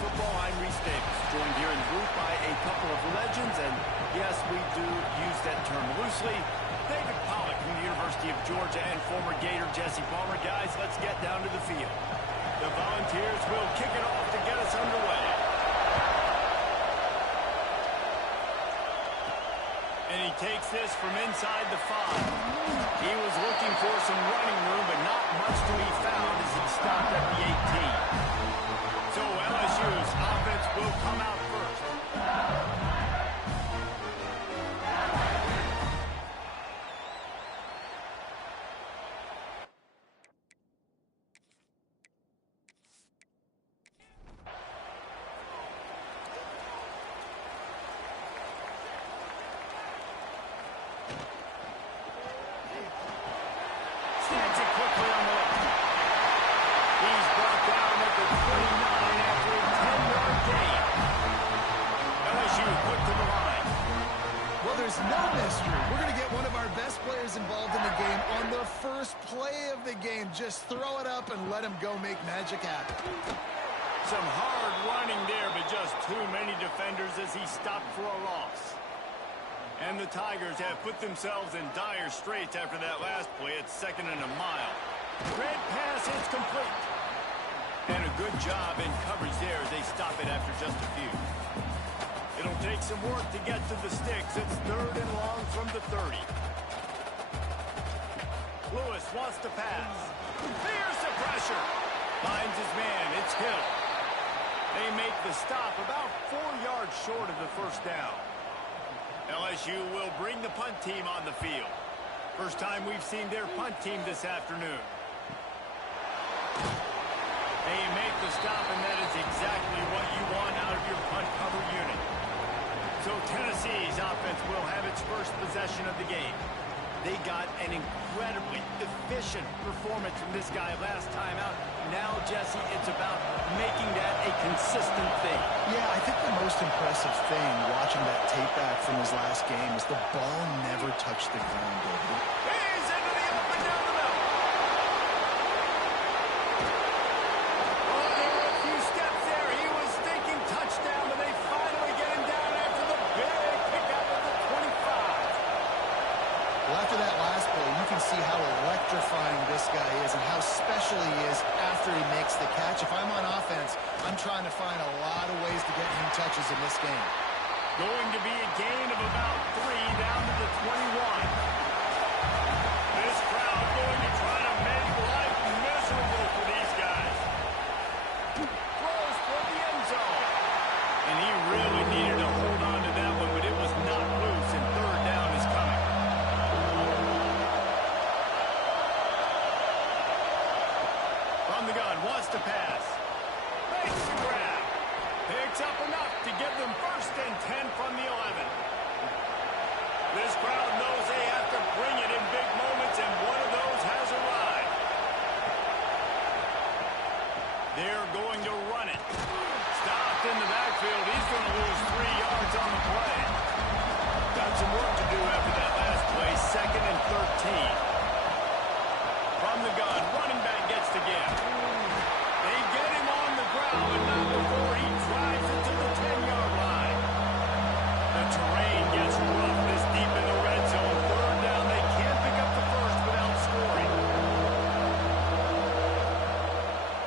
football. I'm Reese Davis, joined here in the booth by a couple of legends, and yes, we do use that term loosely. David Pollack from the University of Georgia and former Gator Jesse Palmer. Guys, let's get down to the field. The Volunteers will kick it off to get us underway. And he takes this from inside the 5. He was looking for some running room, but not much to be found as he stopped at the 18. So LSU's offense will come out first. Snags it quickly on the left. He's brought down at the 29 after a 10-yard gain. LSU quick to the line. Well, there's no mystery. We're going to get one of our best players involved in the game on the first play of the game. Just throw it up and let him go make magic happen. Some hard running there, but just too many defenders as he stopped for a loss. And the Tigers have put themselves in dire straits after that last play. It's 2nd and a mile. Red pass is complete. And a good job in coverage there as they stop it after just a few. It'll take some work to get to the sticks. It's 3rd and long from the 30. Lewis wants to pass. Fears the pressure. Finds his man. It's Hill. They make the stop about 4 yards short of the first down. LSU will bring the punt team on the field. First time we've seen their punt team this afternoon. They make the stop, and that is exactly what you want out of your punt cover unit. So Tennessee's offense will have its first possession of the game. They got an incredibly efficient performance from this guy last time out. Now, Jesse, it's about making that a consistent thing. Yeah, I think the most impressive thing watching that tape back from his last game is the ball never touched the ground, David. He's into the open down the middle. Oh, there were a few steps there. He was thinking touchdown, but they finally get him down after the big pickup at the 25. Well, after that last play, you can see how electrifying this guy is and how special he is after he makes the catch. If I'm on offense, I'm trying to find a lot of ways to get him touches in this game. Going to be a gain of about 3 down to the 21. This crowd going to try to make life miserable for these guys. Throws for the end zone. And he really needed to hold on to that one, but it was not loose, and 3rd down is coming. From the gun, wants to pass. Makes the grab. Picks up enough to give them 1st and 10 from the 11. This crowd knows they have to bring it in big moments, and one of those has arrived. They're going to run it. Stopped in the backfield. He's going to lose 3 yards on the play. Got some work to do after that last play. 2nd and 13. From the gun, running back gets the give. They get him on the ground, but not before he drives it to the 10-yard line. The terrain gets rough this deep in the red zone. 3rd down, they can't pick up the first without scoring.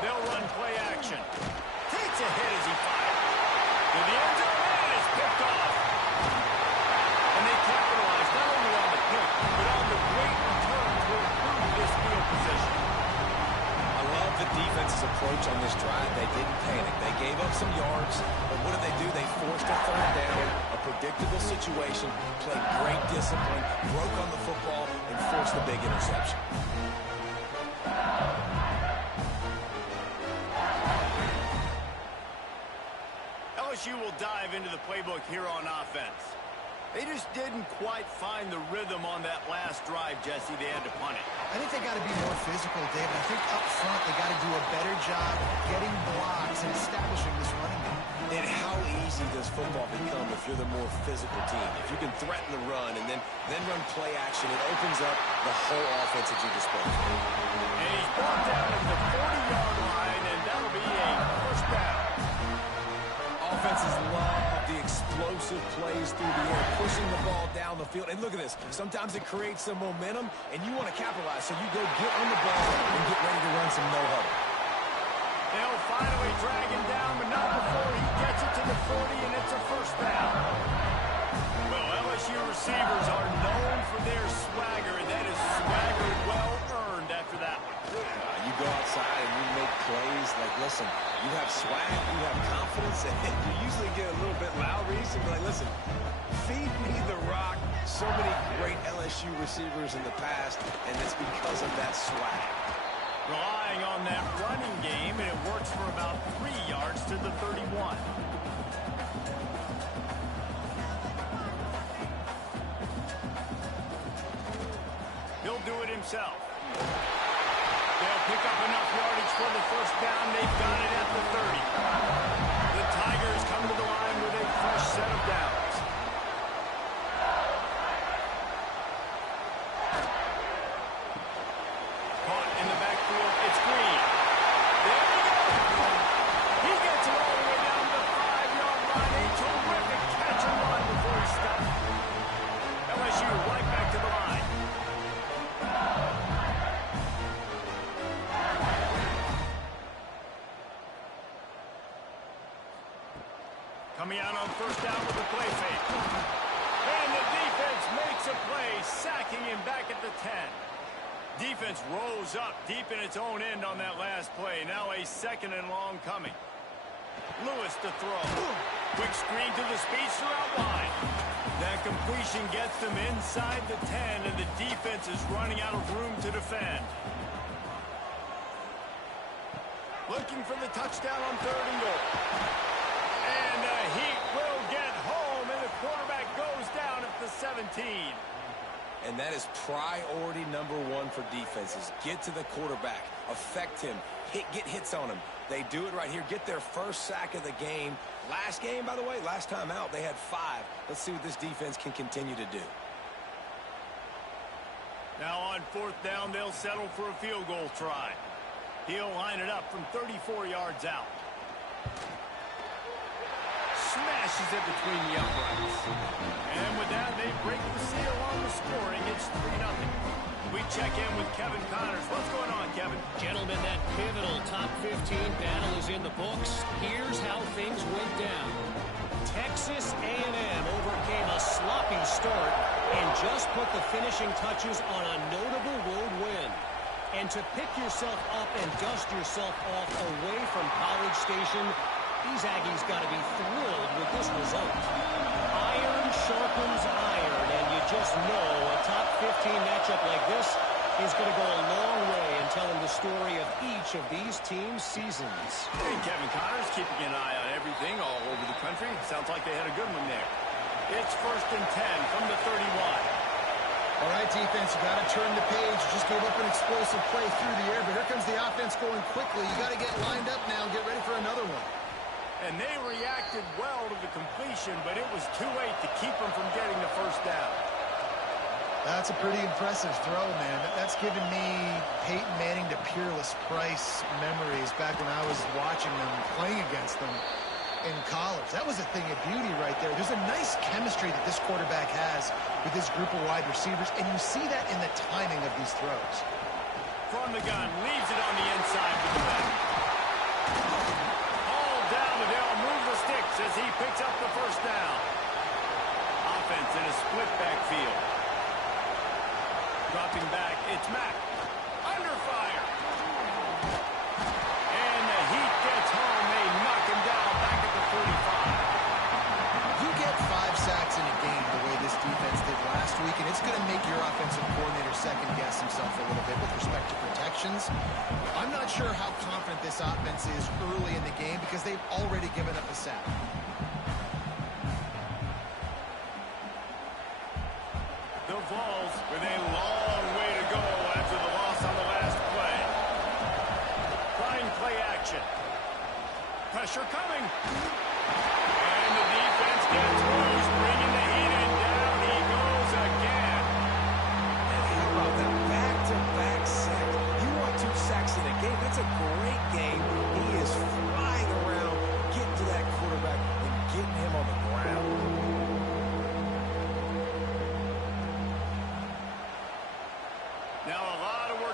They'll run play action. Takes a hit as he fires. To the end zone, and it's picked off. And they capitalize not only on the pick, but on the great return to improve this field position. I love the defense's approach on this drive. They didn't panic. They gave up some yards, but what did they do? They forced a 3rd down, a predictable situation, played great discipline, broke on the football, and forced the big interception. LSU will dive into the playbook here on offense. They just didn't quite find the rhythm on that last drive, Jesse. They had to punt it. I think they got to be more physical, David. I think up front they got to do a better job getting blocks and establishing this running game. And how easy does football become if you're the more physical team? If you can threaten the run and then run play action, it opens up the whole offense at your disposal. And he's brought down at the 40-yard line, and that'll be a 1st down. And look at this. Sometimes it creates some momentum, and you want to capitalize. So you go get on the ball and get ready to run some no-huddle. They'll finally drag him down, but not before he gets it to the 40, and it's a first down. Well, LSU receivers are known for their swagger, and that is swagger well-earned after that one. You go outside and you make plays. Like, listen, you have swag, you have confidence, and you usually get a little bit loud. So be like, listen, feed me the rock. So many great LSU receivers in the past, and it's because of that swag. Relying on that running game, and it works for about 3 yards to the 31. He'll do it himself. They'll pick up enough yardage for the first down. They've got it at the 30. The Tigers come to the line with a fresh set of downs. Caught in the backfield. It's Green. There we go. He gets it all the way down the 5-yard line. A terrific catch and run before he stopped. LSU right back to the line. Coming out on first down with a play fake. And the defense makes a play, sacking him back at the 10. Defense rolls up deep in its own end on that last play. Now a second and long coming. Lewis to throw. Quick screen to the speedster out wide. That completion gets them inside the 10, and the defense is running out of room to defend. Looking for the touchdown on 3rd and goal. And the Heat will get home, and the quarterback goes down at the 17. And that is priority number 1 for defenses. Get to the quarterback. Affect him. Get hits on him. They do it right here. Get their first sack of the game. Last game, by the way, last time out, they had 5. Let's see what this defense can continue to do. Now on 4th down, they'll settle for a field goal try. He'll line it up from 34 yards out. Smashes it between the uprights. And with that, they break the seal on the scoring. It's 3-0. We check in with Kevin Connors. What's going on, Kevin? Gentlemen, that pivotal top 15 battle is in the books. Here's how things went down. Texas A&M overcame a sloppy start and just put the finishing touches on a notable road win. And to pick yourself up and dust yourself off away from College Station, these Aggies got to be thrilled with this result. Iron sharpens iron, and you just know a top 15 matchup like this is going to go a long way in telling the story of each of these teams' seasons. Hey, Kevin Connors keeping an eye on everything all over the country. Sounds like they had a good one there. It's 1st and 10 from the 31. All right, defense, you got to turn the page. You just gave up an explosive play through the air, but here comes the offense going quickly. You got to get lined up now and get ready for another one. And they reacted well to the completion, but it was too late to keep them from getting the first down. That's a pretty impressive throw, man. That's given me Peyton Manning to Peerless Price memories back when I was watching them, playing against them in college. That was a thing of beauty right there. There's a nice chemistry that this quarterback has with his group of wide receivers, and you see that in the timing of these throws. From the gun, leaves it on the inside with the back. All down, and they'll move the sticks as he picks up the first down. Offense in a split backfield. Dropping back, it's Mack. Under fire. And the Heat gets home. They knock him down back at the 45. You get 5 sacks in a game the way this defense did last week, and it's going to make your offensive coordinator second-guess himself a little bit with respect to protections. I'm not sure how confident this offense is early in the game because they've already given up a sack. The Vols with a long way to go after the loss on the last play. Fine play action. Pressure coming. And the defense gets loose, bringing the Heat in. Down he goes again. And how about that back-to-back sack? You want 2 sacks in a game? That's a great game. He is flying around, getting to that quarterback and getting him on the ground.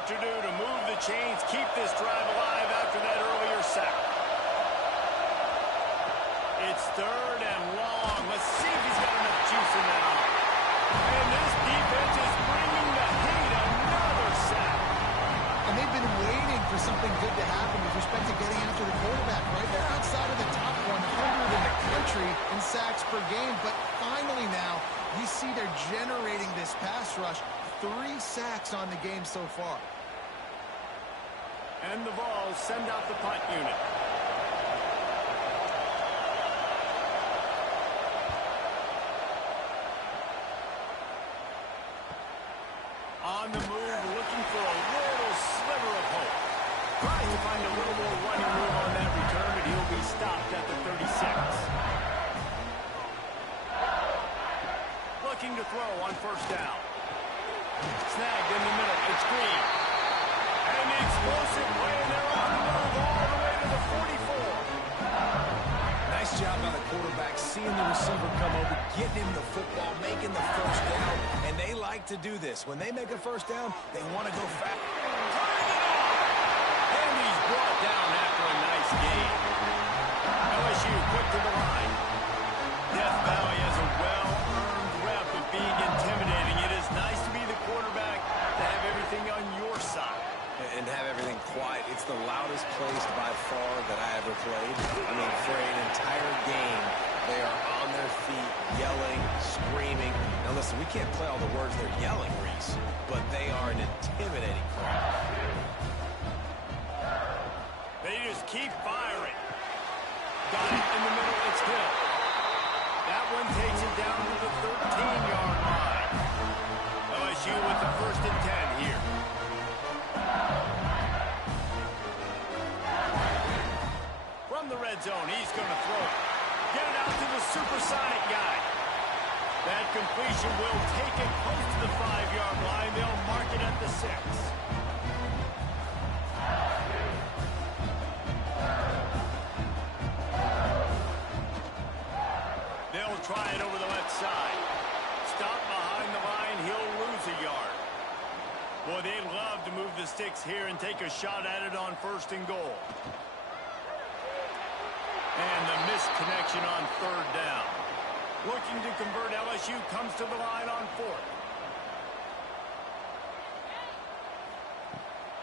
to do to move the chains, keep this drive alive after that earlier sack. It's 3rd and long. Let's see if he's got enough juice in that arm. And this defense is bringing the heat. Another sack. And they've been waiting for something good to happen with respect to getting after the quarterback, right? They're outside of the top 100 in the country in sacks per game. But finally now, you see they're generating this pass rush. 3 sacks on the game so far. And the Vols send out the punt unit. On the move, looking for a little sliver of hope. Trying to find a little more running room on that return, but he'll be stopped at the 36. Looking to throw on 1st down. Snagged in the middle. It's Green. And the explosive play, and they're on the move all the way to the 44. Nice job by the quarterback, seeing the receiver come over, getting him the football, making the 1st down. And they like to do this. When they make a 1st down, they want to go fast. And he's brought down after a nice game. LSU quick to the line. Death Valley has a well-earned rep of being intimidating. It is nice to be the quarterback, to have everything on your side. And have everything quiet. It's the loudest place by far that I ever played. I mean, for an entire game, they are on their feet, yelling, screaming. Now listen, we can't play all the words they're yelling, Reese, but they are an intimidating crowd. They just keep firing. Got it in the middle. It's Hill. That one takes it down to the 13-yard line. LSU with the 1st and 10 here. From the red zone, he's going to throw it. Get it out to the supersonic guy. That completion will take it close to the 5-yard line. They'll mark it at the 6. They'll try it over the left side. Stop behind the line. He'll lose a yard. Boy, they love to move the sticks here and take a shot at it on 1st and goal. And the missed connection on 3rd down. Looking to convert, LSU comes to the line on 4th.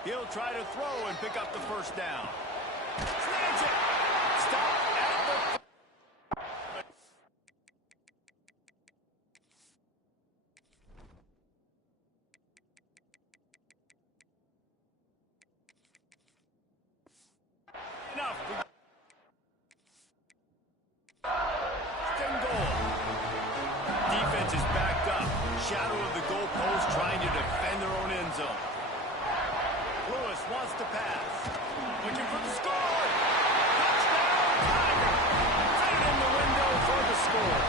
He'll try to throw and pick up the 1st down. Snags it. Stop at the... Enough. Defense is backed up. Shadow of the goalpost trying to defend their own end zone. Lewis wants to pass. Looking for the score. Touchdown, Tiger. Right in the window for the score.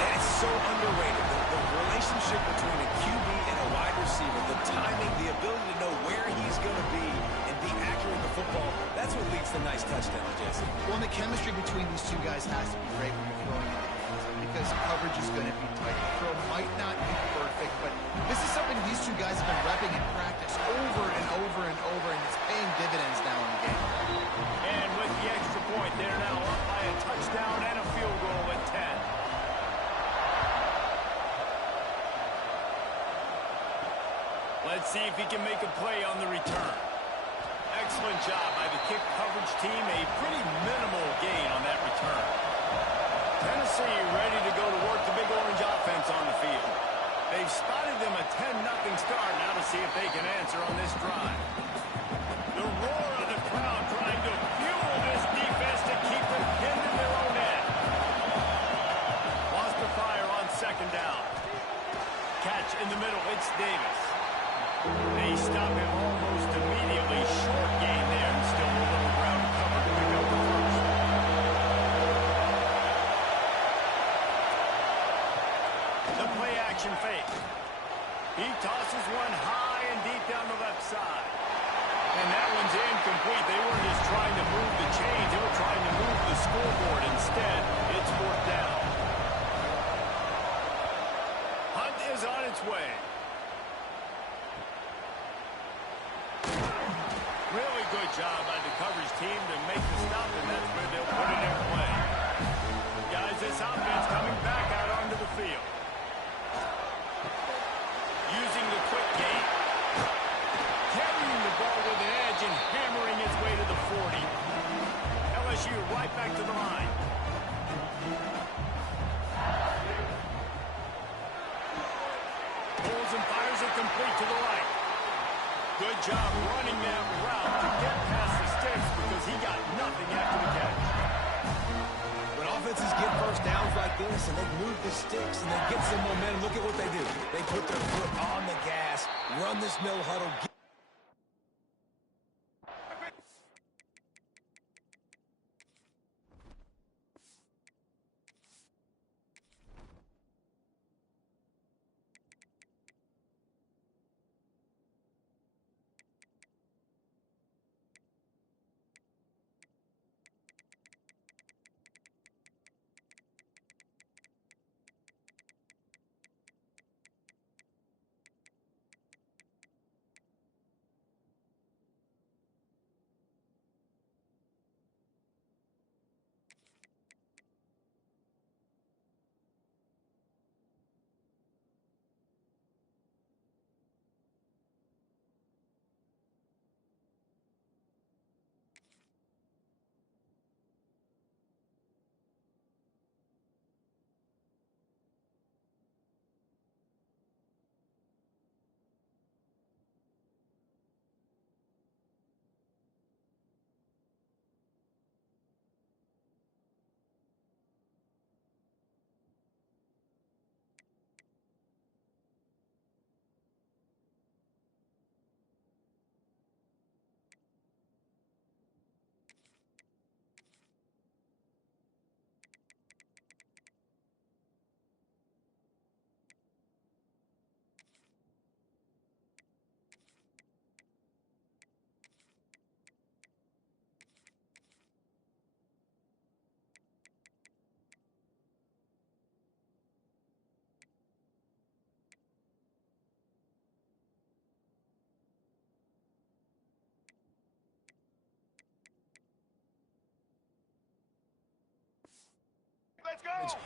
And it's so underrated. The relationship between a QB and a wide receiver, the timing, the ability to know where he's going to be and be accurate with the football, that's what leads to nice touchdowns, Jesse. Well, and the chemistry between these two guys has to be great when you're throwing it. Because coverage is going to be tight. The throw might not be perfect, but this is something these two guys have been repping in practice over and over and over, and it's paying dividends now in the game. And with the extra point, they're now up by a touchdown and a field goal at 10. Let's see if he can make a play on the return. Excellent job by the kick coverage team. A pretty minimal gain on that return. Tennessee ready to go to work the big orange offense on the field. They've spotted them a 10-0 start. Now to see if they can answer on this drive. The roar of the crowd trying to fuel this defense to keep them pinned in their own end. Wants to fire on 2nd down. Catch in the middle. It's Davis. They stop him almost immediately. Short gain there and still a little ground cover to pick up the 1st. The play action fake. He tosses one high and deep down the left side. And that one's incomplete. They weren't just trying to move the chains. They were trying to move the scoreboard. Instead, it's 4th down. Hunt is on its way. Good job by the coverage team to make the stop, and that's where they'll put it in play. Guys, this offense coming back out onto the field. Using the quick game. Carrying the ball with an edge and hammering its way to the 40. LSU right back to the line. Pulls and fires it complete to the right. Good job running that route to get past the sticks because he got nothing after the catch. When offenses get first downs like this and they move the sticks and they get some momentum, look at what they do. They put their foot on the gas, run this no huddle.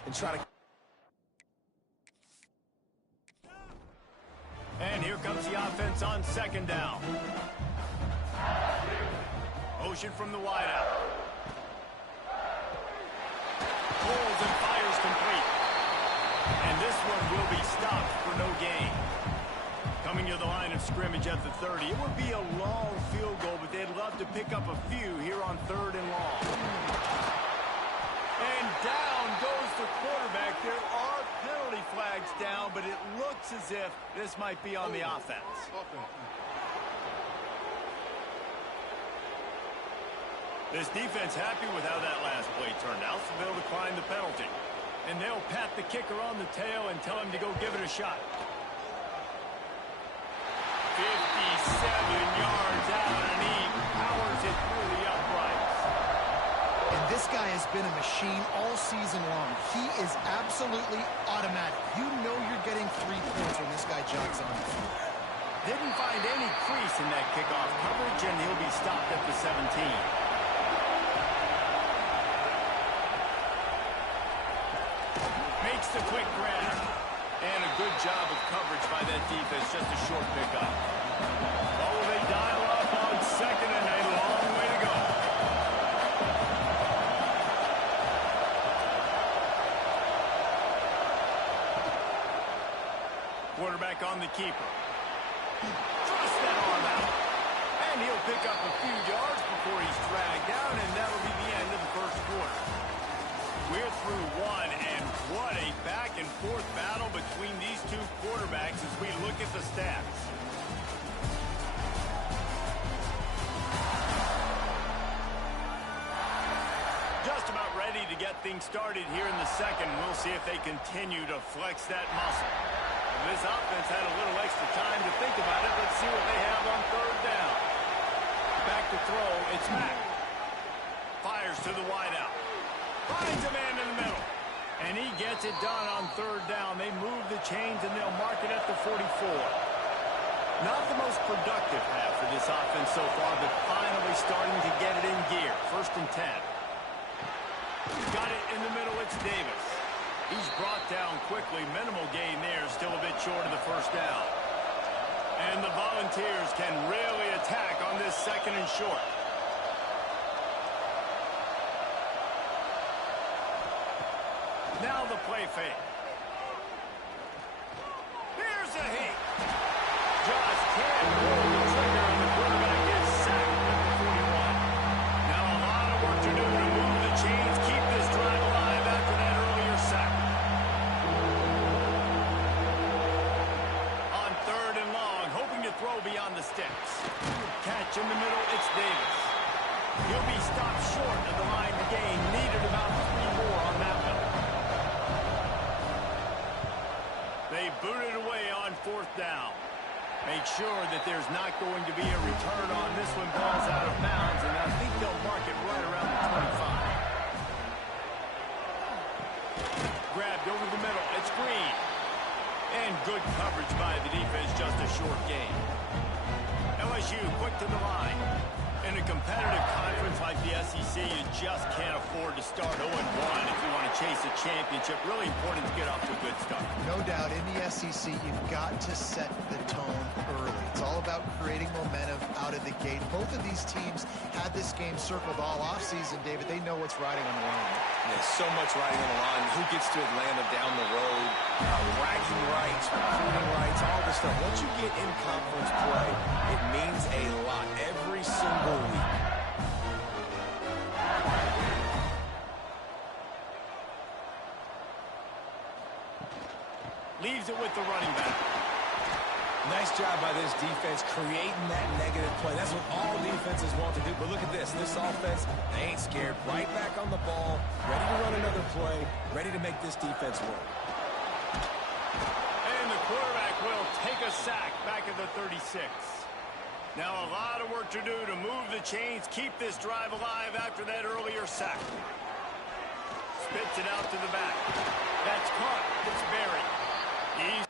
And try to. And here comes the offense on second down. Motion from the wideout. Pulls and fires complete. And this one will be stopped for no gain. Coming to the line of scrimmage at the 30. It would be a long field goal, but they'd love to pick up a few here on 3rd and long. And down goes the quarterback. There are penalty flags down, but it looks as if this might be on the offense. This defense happy with how that last play turned out, so they'll decline the penalty. And they'll pat the kicker on the tail and tell him to go give it a shot. 57 yards out, and he powers it through the uprights. And this guy has been a machine all season long. He is absolutely automatic. You know you're getting 3 points when this guy jogs on the field. Didn't find any crease in that kickoff coverage, and he'll be stopped at the 17. Makes the quick grab. And a good job of coverage by that defense. Just a short pickup. Oh, they dial up on second and a long way to go. Quarterback on the keeper. Thrust that arm out. And he'll pick up a few yards before he's dragged down, and that'll be the end of the first quarter. We're through one, and what a back-and-forth battle between these two quarterbacks as we look at the stats. Just about ready to get things started here in the second. We'll see if they continue to flex that muscle. This offense had a little extra time to think about it. Let's see what they have on 3rd down. Back to throw, it's Mack. Fires to the wideout. Finds a man in the middle. And he gets it done on 3rd down. They move the chains, and they'll mark it at the 44. Not the most productive half for this offense so far, but finally really starting to get it in gear. 1st and 10. Got it in the middle. It's Davis. He's brought down quickly. Minimal gain there. Still a bit short of the 1st down. And the Volunteers can really attack on this 2nd and short. Now the play fake. Here's a hit. Just can't pull the trigger, and the quarterback is sacked at the 41. Now a lot of work to do to move the chains, keep this drive alive after that earlier sack. On 3rd and long, hoping to throw beyond the sticks. Catch in the middle, it's Davis. He'll be stopped short of the line to gain. Needed about 3 more on that one. They booted away on 4th down. Make sure that there's not going to be a return on this one. Ball's out of bounds, and I think they'll mark it right around the 25. Grabbed over the middle. It's Green. And good coverage by the defense, just a short gain. LSU quick to the line. In a competitive conference like the SEC, you just can't afford to start 0-1 if you want to chase a championship. Really important to get off to a good start. No doubt, in the SEC, you've got to set the tone early. It's all about creating momentum out of the gate. Both of these teams had this game circled all offseason, David. They know what's riding on the line. There's so much riding on the line. Who gets to Atlanta down the road? Bragging rights, recruiting rights, all this stuff. Once you get in conference play, it means a lot every single week. Leaves it with the running back. Nice job by this defense creating that negative play. That's what all defenses want to do. But look at this. This offense, they ain't scared. Right back on the ball, ready to run another play, ready to make this defense work. And the quarterback will take a sack back at the 36. Now a lot of work to do to move the chains, keep this drive alive after that earlier sack. Spits it out to the back. That's caught. It's buried. He's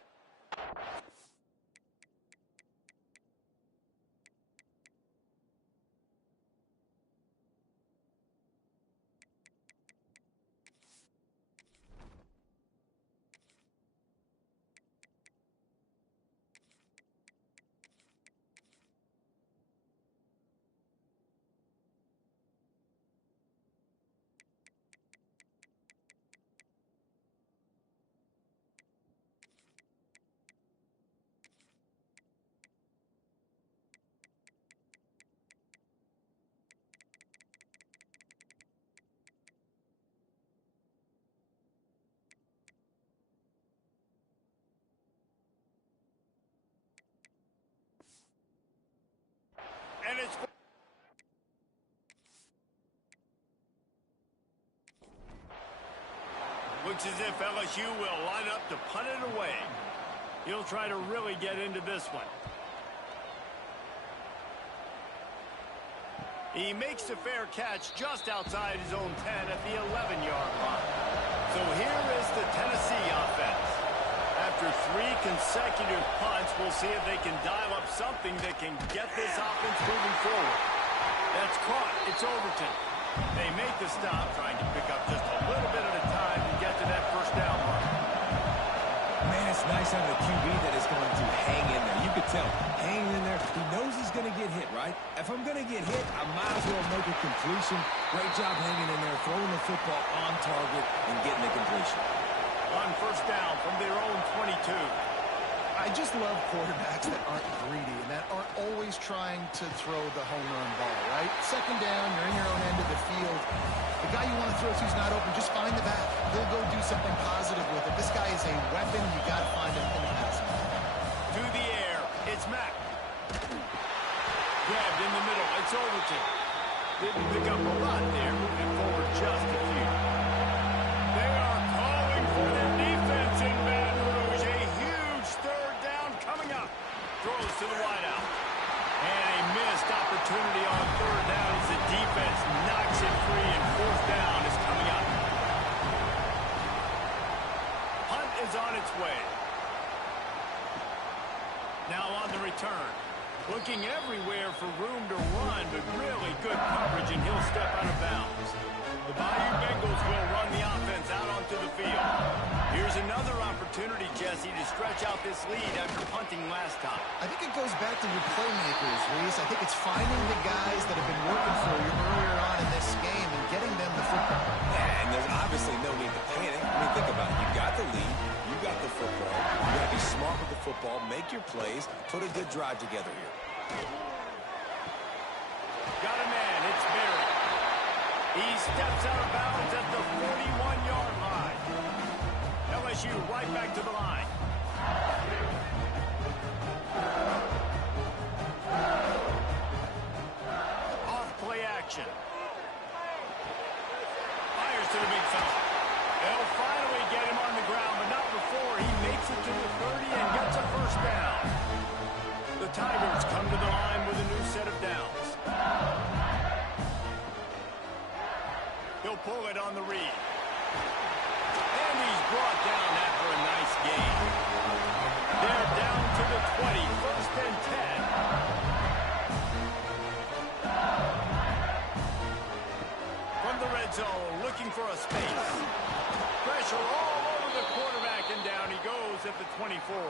and it's looks as if LSU will line up to punt it away. He'll try to really get into this one. He makes a fair catch just outside his own 10 at the 11-yard line. So here is the Tennessee offense. After 3 consecutive punts, we'll see if they can dial up something that can get this offense moving forward. That's caught. It's Overton. They make the stop, trying to pick up just a little bit at a time to get to that 1st down mark. Man, it's nice having a QB that is going to hang in there. You could tell, hanging in there, he knows he's going to get hit, right? If I'm going to get hit, I might as well make a completion. Great job hanging in there, throwing the football on target and getting the completion. On 1st down from their own 22. I just love quarterbacks that aren't greedy and that aren't always trying to throw the home run ball, right? 2nd down, you're in your own end of the field. The guy you want to throw to is not open. Just find the back. He'll go do something positive with it. This guy is a weapon. You got to find him in the passing game. To the air, it's Mack. Grabbed in the middle, it's Overton. Didn't pick up a lot there, moving forward just a few. They are calling for their defense in Baton Rouge. A huge 3rd down coming up. Throws to the wideout. And a missed opportunity on 3rd down as the defense knocks it free, and 4th down is coming up. Hunt is on its way. Now on the return. Looking everywhere for room to run, but really good coverage, and he'll step out of bounds. The Bayou Bengals will run the offense out onto the field. Here's another opportunity, Jesse, to stretch out this lead after punting last time. I think it goes back to your playmakers, Reese. I think it's finding the guys that have been working for you earlier on in this game and getting them the football. Yeah, and there's obviously no need to panic. I mean, think about it. You got the lead. You got the football. You got to be smart with the football, make your plays, put a good drive together here. Got a man. It's Barry. He steps out of bounds at the 41-yard line. LSU right back to the line. Off play action. Fires to the big fella. They'll finally get him on the ground, but not before he makes it to the 30 and gets a first down. The Tigers come to the line with a new set of downs. He'll pull it on the read. And he's brought down after a nice gain. They're down to the 20, first and 10. From the red zone, looking for a space. Pressure all over the quarterback, and down he goes at the 24.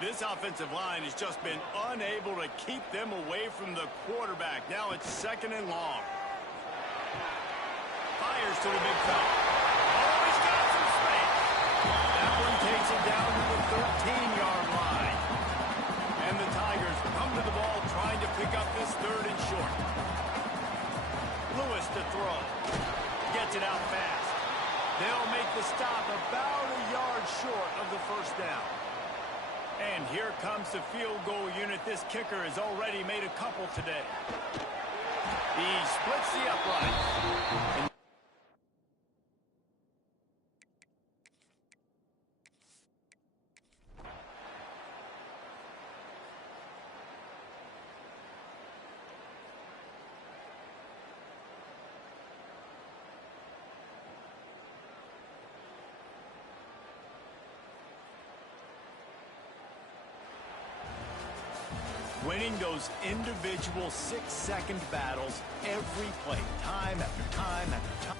This offensive line has just been unable to keep them away from the quarterback. Now it's second and long. Fires to the big fella. Oh, he's got some space. That one takes it down to the 13-yard line. And the Tigers come to the ball trying to pick up this third and short. Lewis to throw. Gets it out fast. They'll make the stop about a yard short of the first down. And here comes the field goal unit. This kicker has already made a couple today. He splits the uprights. Winning those individual 6-second battles every play, time after time after time.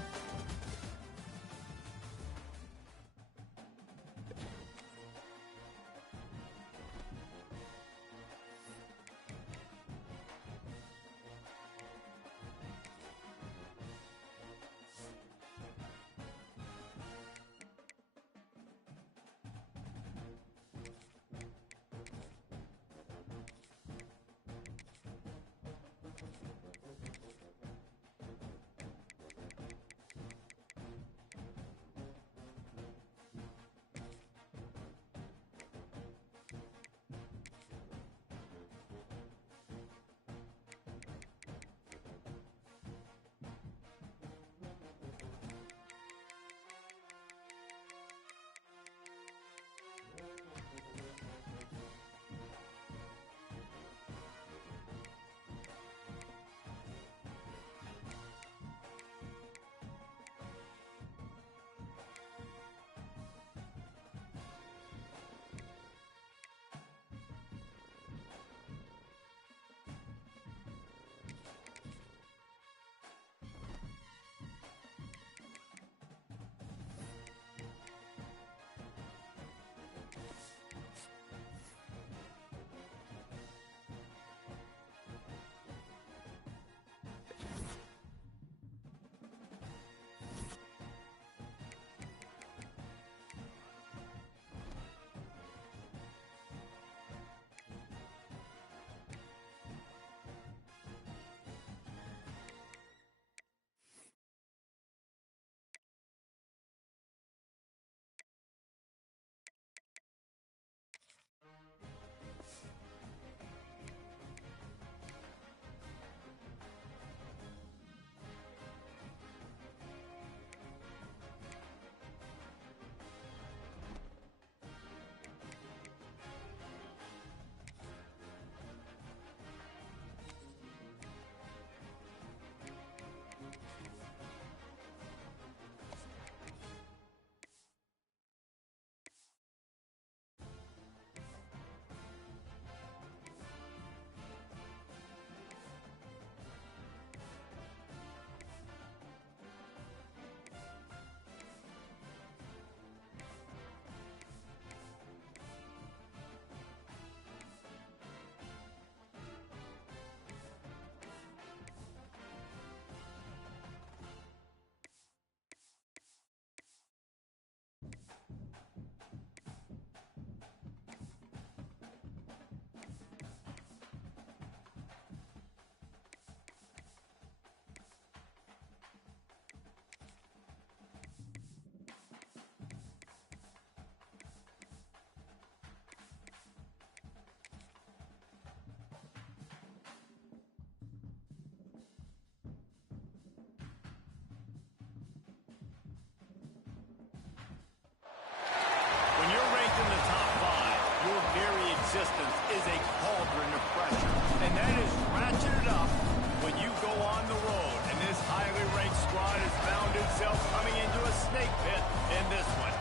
go on the road, and this highly ranked squad has found itself coming into a snake pit in this one.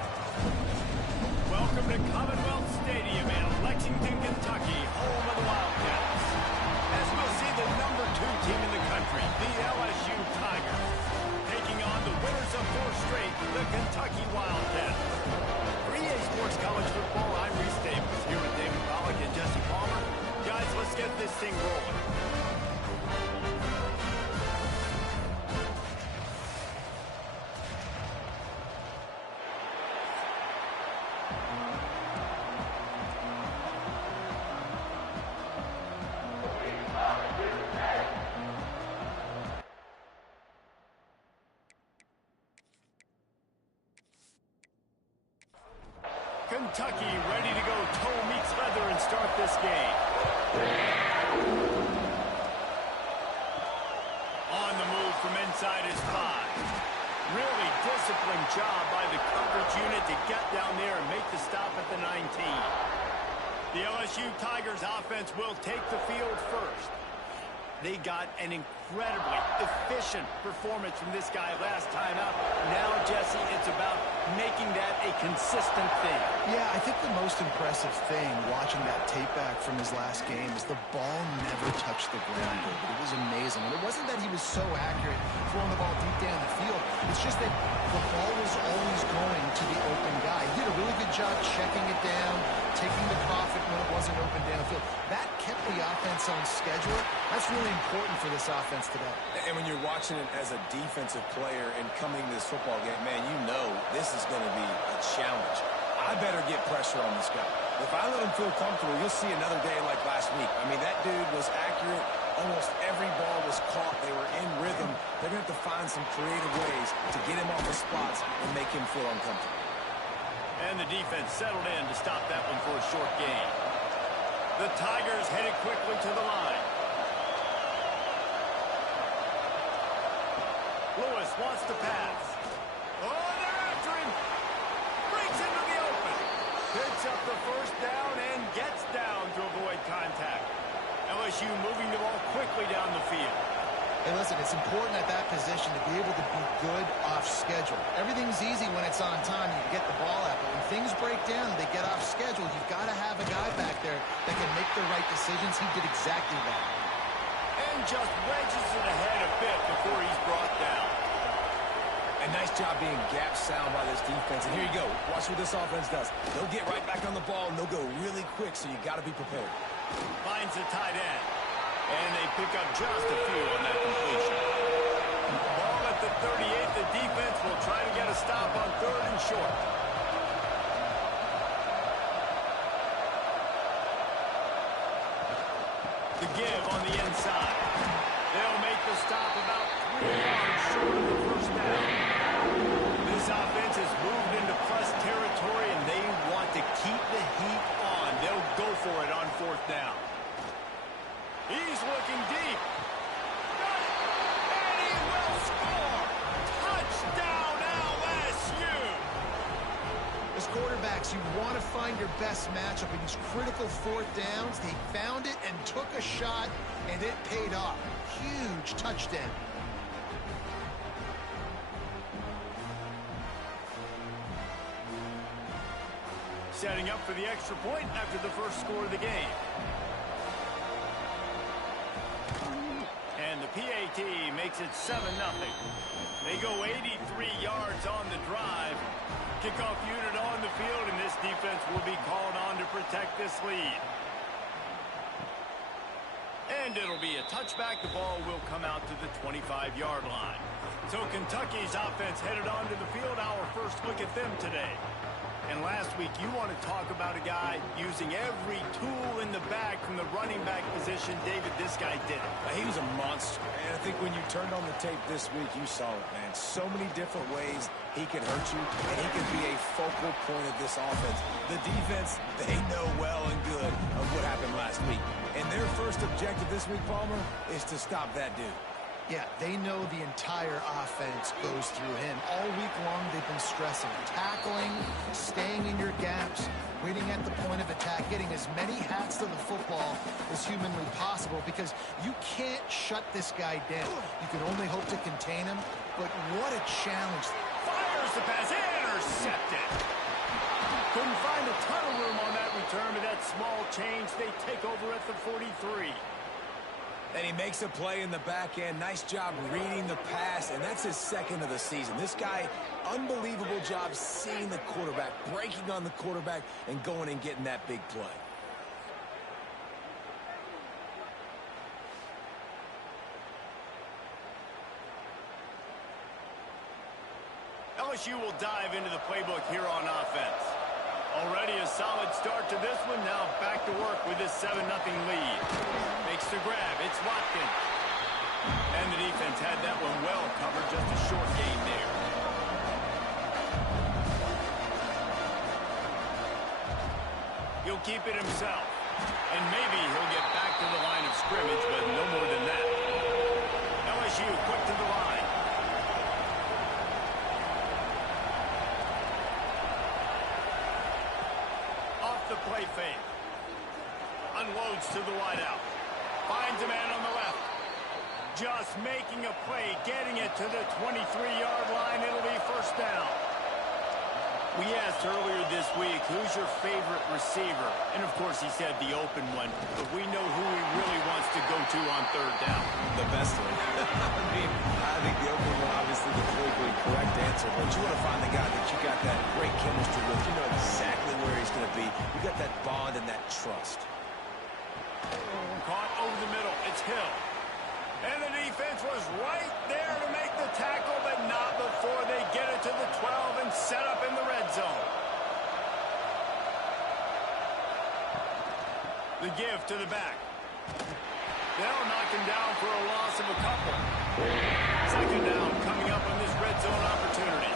Welcome to Commonwealth Stadium in Lexington, Kentucky, home of the Wildcats. As we'll see the number 2 team in the country, the LSU Tigers, taking on the winners of 4 straight, the Kentucky Wildcats. For EA Sports College Football, I'm Reese Davis, here with David Pollack and Jesse Palmer. Guys, let's get this thing rolling. Kentucky ready to go toe meets leather and start this game. On the move from inside his 5. Really disciplined job by the coverage unit to get down there and make the stop at the 19. The LSU Tigers offense will take the field first. They got an incredibly efficient performance from this guy last time out. Now, Jesse, it's about making that a consistent thing. Yeah, I think the most impressive thing watching that tape back from his last game is the ball never touched the ground. It was amazing. And it wasn't that he was so accurate throwing the ball deep down the field. It's just that the ball was always going to the open guy. He did a really good job checking it down, taking the profit when it wasn't open downfield. That kept the offense on schedule. That's really important for this offense today. And when you're watching it as a defensive player and coming to this football game, man, you know this is going to be a challenge. I better get pressure on this guy. If I let him feel comfortable, you'll see another day like last week. I mean, that dude was accurate. Almost every ball was caught. They were in rhythm. They're going to have to find some creative ways to get him off the spots and make him feel uncomfortable. And the defense settled in to stop that one for a short gain. The Tigers headed quickly to the line. Lewis wants to pass. Oh, they're after him. Breaks into the open. Picks up the first down and gets down to avoid contact. LSU moving the ball quickly down the field. Hey, listen, it's important at that position to be able to be good off schedule. Everything's easy when it's on time. You can get the ball out. But when things break down and they get off schedule, you've got to have a guy back there that can make the right decisions. He did exactly that. And just wedges it ahead a bit before he's brought down. A nice job being gap sound by this defense. And here you go. Watch what this offense does. They'll get right back on the ball, and they'll go really quick, so you got to be prepared. Finds the tight end. And they pick up just a few on that completion. Ball at the 38. The defense will try to get a stop on 3rd and short. The give on the inside. They'll make the stop about 3 yards short of the first down. This offense has moved into plus territory, and they want to keep the heat on. They'll go for it on 4th down. He's looking deep. Got it. And he will score. Touchdown, LSU. As quarterbacks, you want to find your best matchup in these critical 4th downs. They found it and took a shot, and it paid off. Huge touchdown. Setting up for the extra point after the first score of the game. And the PAT makes it 7-0. They go 83 yards on the drive. Kickoff unit on the field, and this defense will be called on to protect this lead. And it'll be a touchback. The ball will come out to the 25-yard line. So Kentucky's offense headed onto the field. Our first look at them today. And last week, you want to talk about a guy using every tool in the bag from the running back position. David, this guy did it. He was a monster. And I think when you turned on the tape this week, you saw it, man. So many different ways he could hurt you, and he could be a focal point of this offense. The defense, they know well and good of what happened last week. And their first objective this week, Palmer, is to stop that dude. Yeah, they know the entire offense goes through him. All week long, they've been stressing tackling, staying in your gaps, waiting at the point of attack, getting as many hats to the football as humanly possible because you can't shut this guy down. You can only hope to contain him, but what a challenge. Fires the pass, intercepted. Couldn't find a ton of room on that return, but that small change, they take over at the 43. And he makes a play in the back end. Nice job reading the pass, and that's his second of the season. This guy, unbelievable job seeing the quarterback, breaking on the quarterback, and going and getting that big play. LSU will dive into the playbook here on offense. Already a solid start to this one. Now back to work with this 7-0 lead. Makes the grab. It's Watkins. And the defense had that one well covered. Just a short gain there. He'll keep it himself. And maybe he'll get back to the line of scrimmage, but no more than that. LSU quick to the line. The play fake. Unloads to the wideout. Finds a man on the left. Just making a play, getting it to the 23-yard line. It'll be first down. We asked earlier this week, who's your favorite receiver? And, of course, he said the open one. But we know who he really wants to go to on third down. The best one. I think the open one, obviously, the politically correct answer. But you want to find the guy that you got that great chemistry with. You know exactly where he's going to be. You got that bond and that trust. Caught over the middle. It's Hill. And the defense was right there to make the tackle, but not before they get it to the 12 and set up in the red zone. The give to the back. They'll knock him down for a loss of a couple. Second down coming up on this red zone opportunity.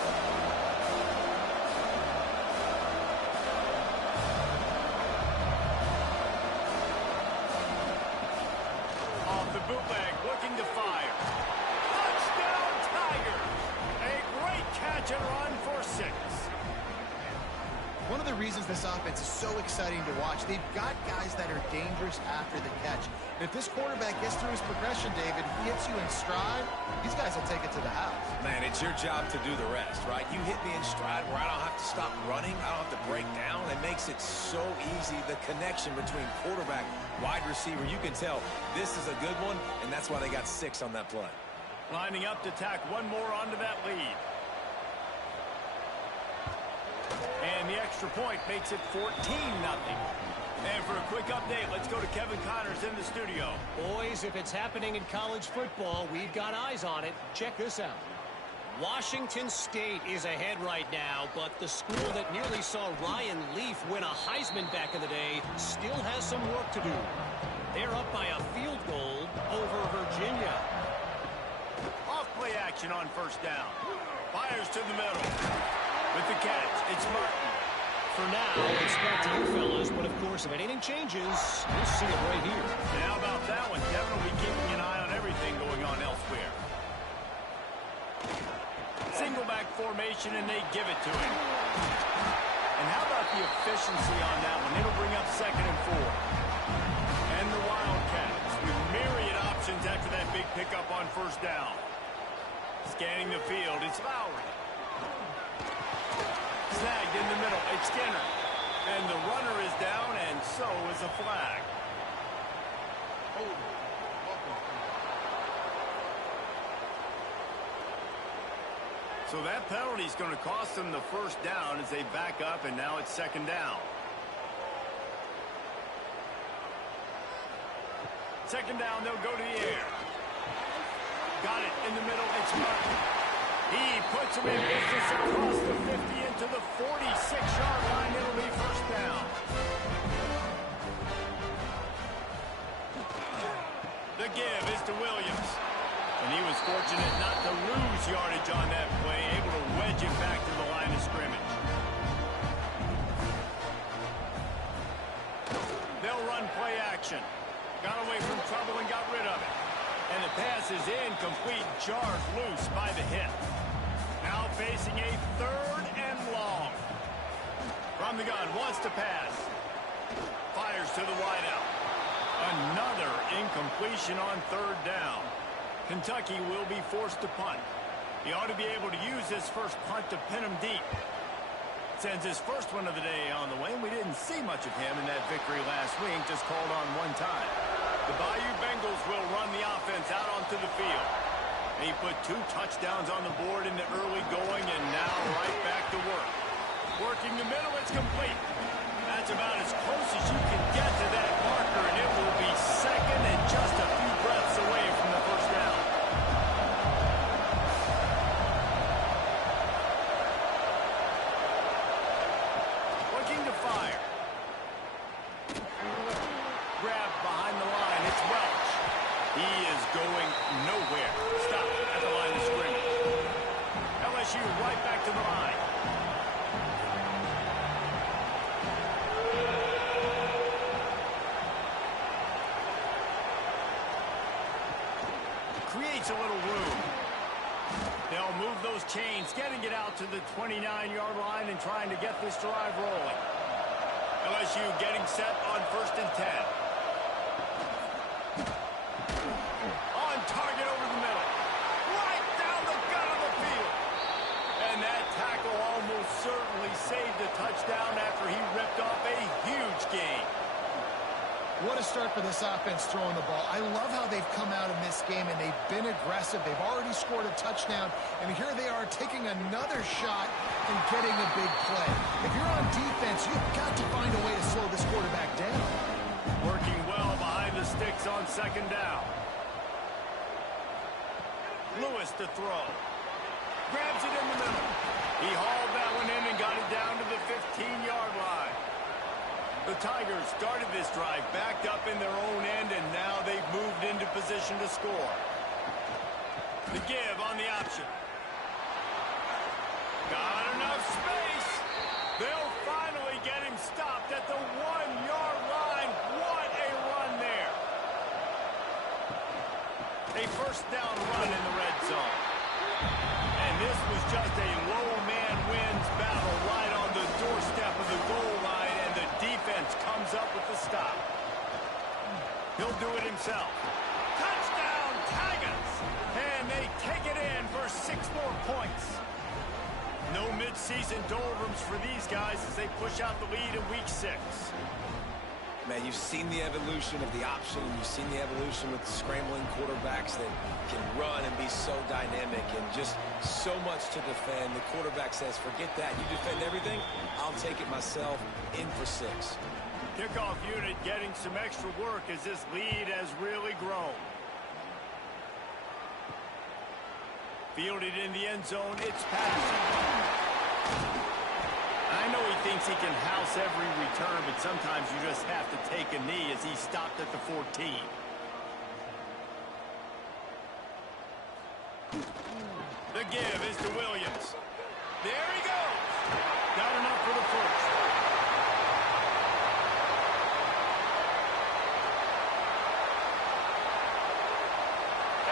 Bootleg looking to fire. Touchdown, Tiger! A great catch and run for 6. One of the reasons this offense is so exciting to watch, they've got guys that are dangerous after the catch. And if this quarterback gets through his progression, David, hits you in stride, these guys will take it to the house. Man, it's your job to do the rest, right? You hit me in stride where I don't have to stop running. I don't have to break down. It makes it so easy. The connection between quarterback, wide receiver, you can tell this is a good one, and that's why they got 6 on that play. Lining up to tack one more onto that lead. And the extra point makes it 14-0. And for a quick update, let's go to Kevin Connors in the studio. Boys, if it's happening in college football, we've got eyes on it. Check this out. Washington State is ahead right now, but the school that nearly saw Ryan Leaf win a Heisman back in the day still has some work to do. They're up by a field goal over Virginia. Off play action on first down. Fires to the middle. With the catch, it's Martin. For now, it's back to you fellas, but of course, if anything changes, we'll see it right here. And how about that one? Definitely keeping an eye on everything going on elsewhere. Single back formation, and they give it to him. And how about the efficiency on that one? It'll bring up 2nd and 4. And the Wildcats with myriad options after that big pickup on first down. Scanning the field, it's Lowry. Snagged in the middle, it's Skinner. And the runner is down, and so is a flag. So that penalty is going to cost them the first down as they back up, and now it's 2nd down. 2nd down, they'll go to the air. Got it in the middle, it's Martin. He puts him in business across the 50 into the 46-yard line. It'll be first down. The give is to Williams. And he was fortunate not to lose yardage on that play, able to wedge it back to the line of scrimmage. They'll run play action. Got away from trouble and got rid of it. And the Pass is incomplete, jarred loose by the hip. Now facing a 3rd and long. From the gun, wants to pass. Fires to the wideout. Another incompletion on 3rd down. Kentucky will be forced to punt. He ought to be able to use his first punt to pin him deep. Sends his first one of the day on the way, and we didn't see much of him in that victory last week, just called on one time. The Bayou Bengals will run the offense out onto the field. He put 2 touchdowns on the board in the early going, and now right back to work. Working the middle, it's complete. That's about as close as you can get to that marker, and it will be 2nd and just a few breaths away from the first down. Looking to fire. Grab behind the line. It's Welch. He is going nowhere. Stop at the line of scrimmage. LSU right back to the line. Creates a little room. They'll move those chains, getting it out to the 29-yard line and trying to get this drive rolling. LSU getting set on 1st and 10. On target over the middle. Right down the gut of the field. And that tackle almost certainly saved the touchdown after he ripped off a huge gain. What a start for this offense throwing the ball. I love how they've come out in this game, and they've been aggressive. They've already scored a touchdown, and here they are taking another shot and getting a big play. If you're on defense, you've got to find a way to slow this quarterback down. Working well behind the sticks on 2nd down. Lewis to throw. Grabs it in the middle. He hauled that one in and got it down to the 15-yard line. The Tigers started this drive backed up in their own end, and now they've moved into position to score. The give on the option. Got enough space. They'll finally get him stopped at the 1-yard line. What a run there. A 1st down run in the red zone. And this was just a low man wins battle right on the doorstep of the goal line. Defense comes up with the stop. He'll do it himself. Touchdown, Tigers! And they take it in for 6 more points. No midseason doldrums for these guys as they push out the lead in week 6. Man, you've seen the evolution of the option, and you've seen the evolution with the scrambling quarterbacks that can run and be so dynamic and just so much to defend. The quarterback says, forget that. You defend everything, I'll take it myself. In for 6. Kickoff unit getting some extra work as this lead has really grown. Fielded in the end zone, it's passing. I know he thinks he can house every return, but sometimes you just have to take a knee as he stopped at the 14. The give is to Williams. There he goes. Got enough for the first.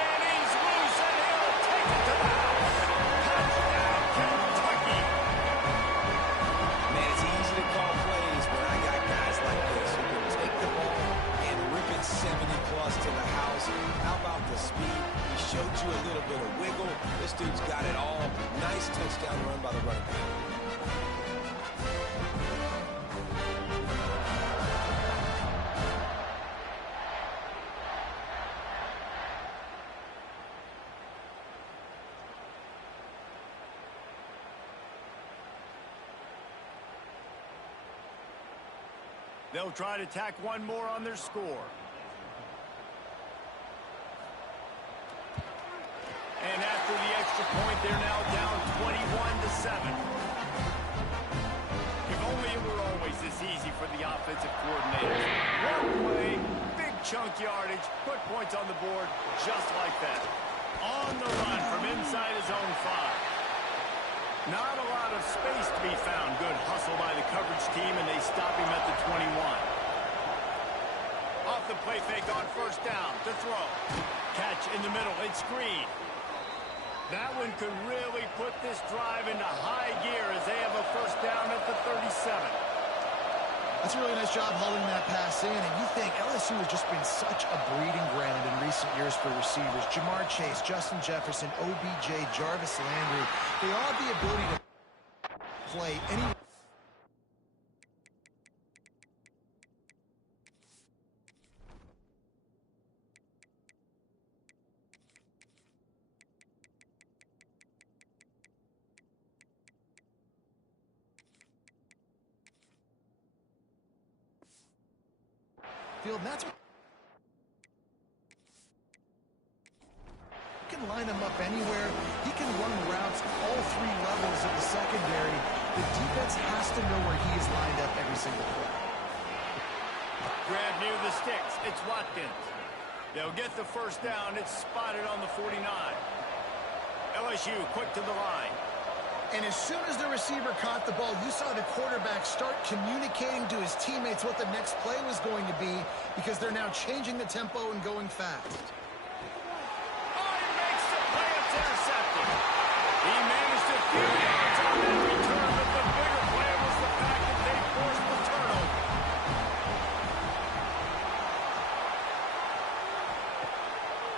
And he's loose, and he'll take it to the house. Touchdown, Kentucky. Man, it's easy to call plays when I got guys like this who can take the ball and rip it 70-plus to the house. How about the speed? He showed you a little bit of wiggle. This dude's got it all. Nice touchdown run by the running back. They'll try to tack one more on their score. And after the extra point, they're now down 21-7. If only it were always this easy for the offensive coordinators. One play, big chunk yardage, put points on the board just like that. On the run from inside his own 5. Not a lot of space to be found. Good hustle by the coverage team, and they stop him at the 21. Off the play fake on 1st down to throw. Catch in the middle. It's screen. That one could really put this drive into high gear as they have a first down at the 37. That's a really nice job holding that pass in, and you think LSU has just been such a breeding ground in recent years for receivers. Jamar Chase, Justin Jefferson, OBJ, Jarvis Landry, they all have the ability to play any... field, and that's what he can line him up anywhere. He can run routes all three levels of the secondary. The defense has to know where he is lined up every single play. Grab near the sticks. It's Watkins. They'll get the first down. It's spotted on the 49. LSU quick to the line. And as soon as the receiver caught the ball, you saw the quarterback start communicating to his teammates what the next play was going to be, because they're now changing the tempo and going fast. Oh, he makes the play. It's intercepted. He managed a few yards on that return, but the bigger play was the fact that they forced the turnover.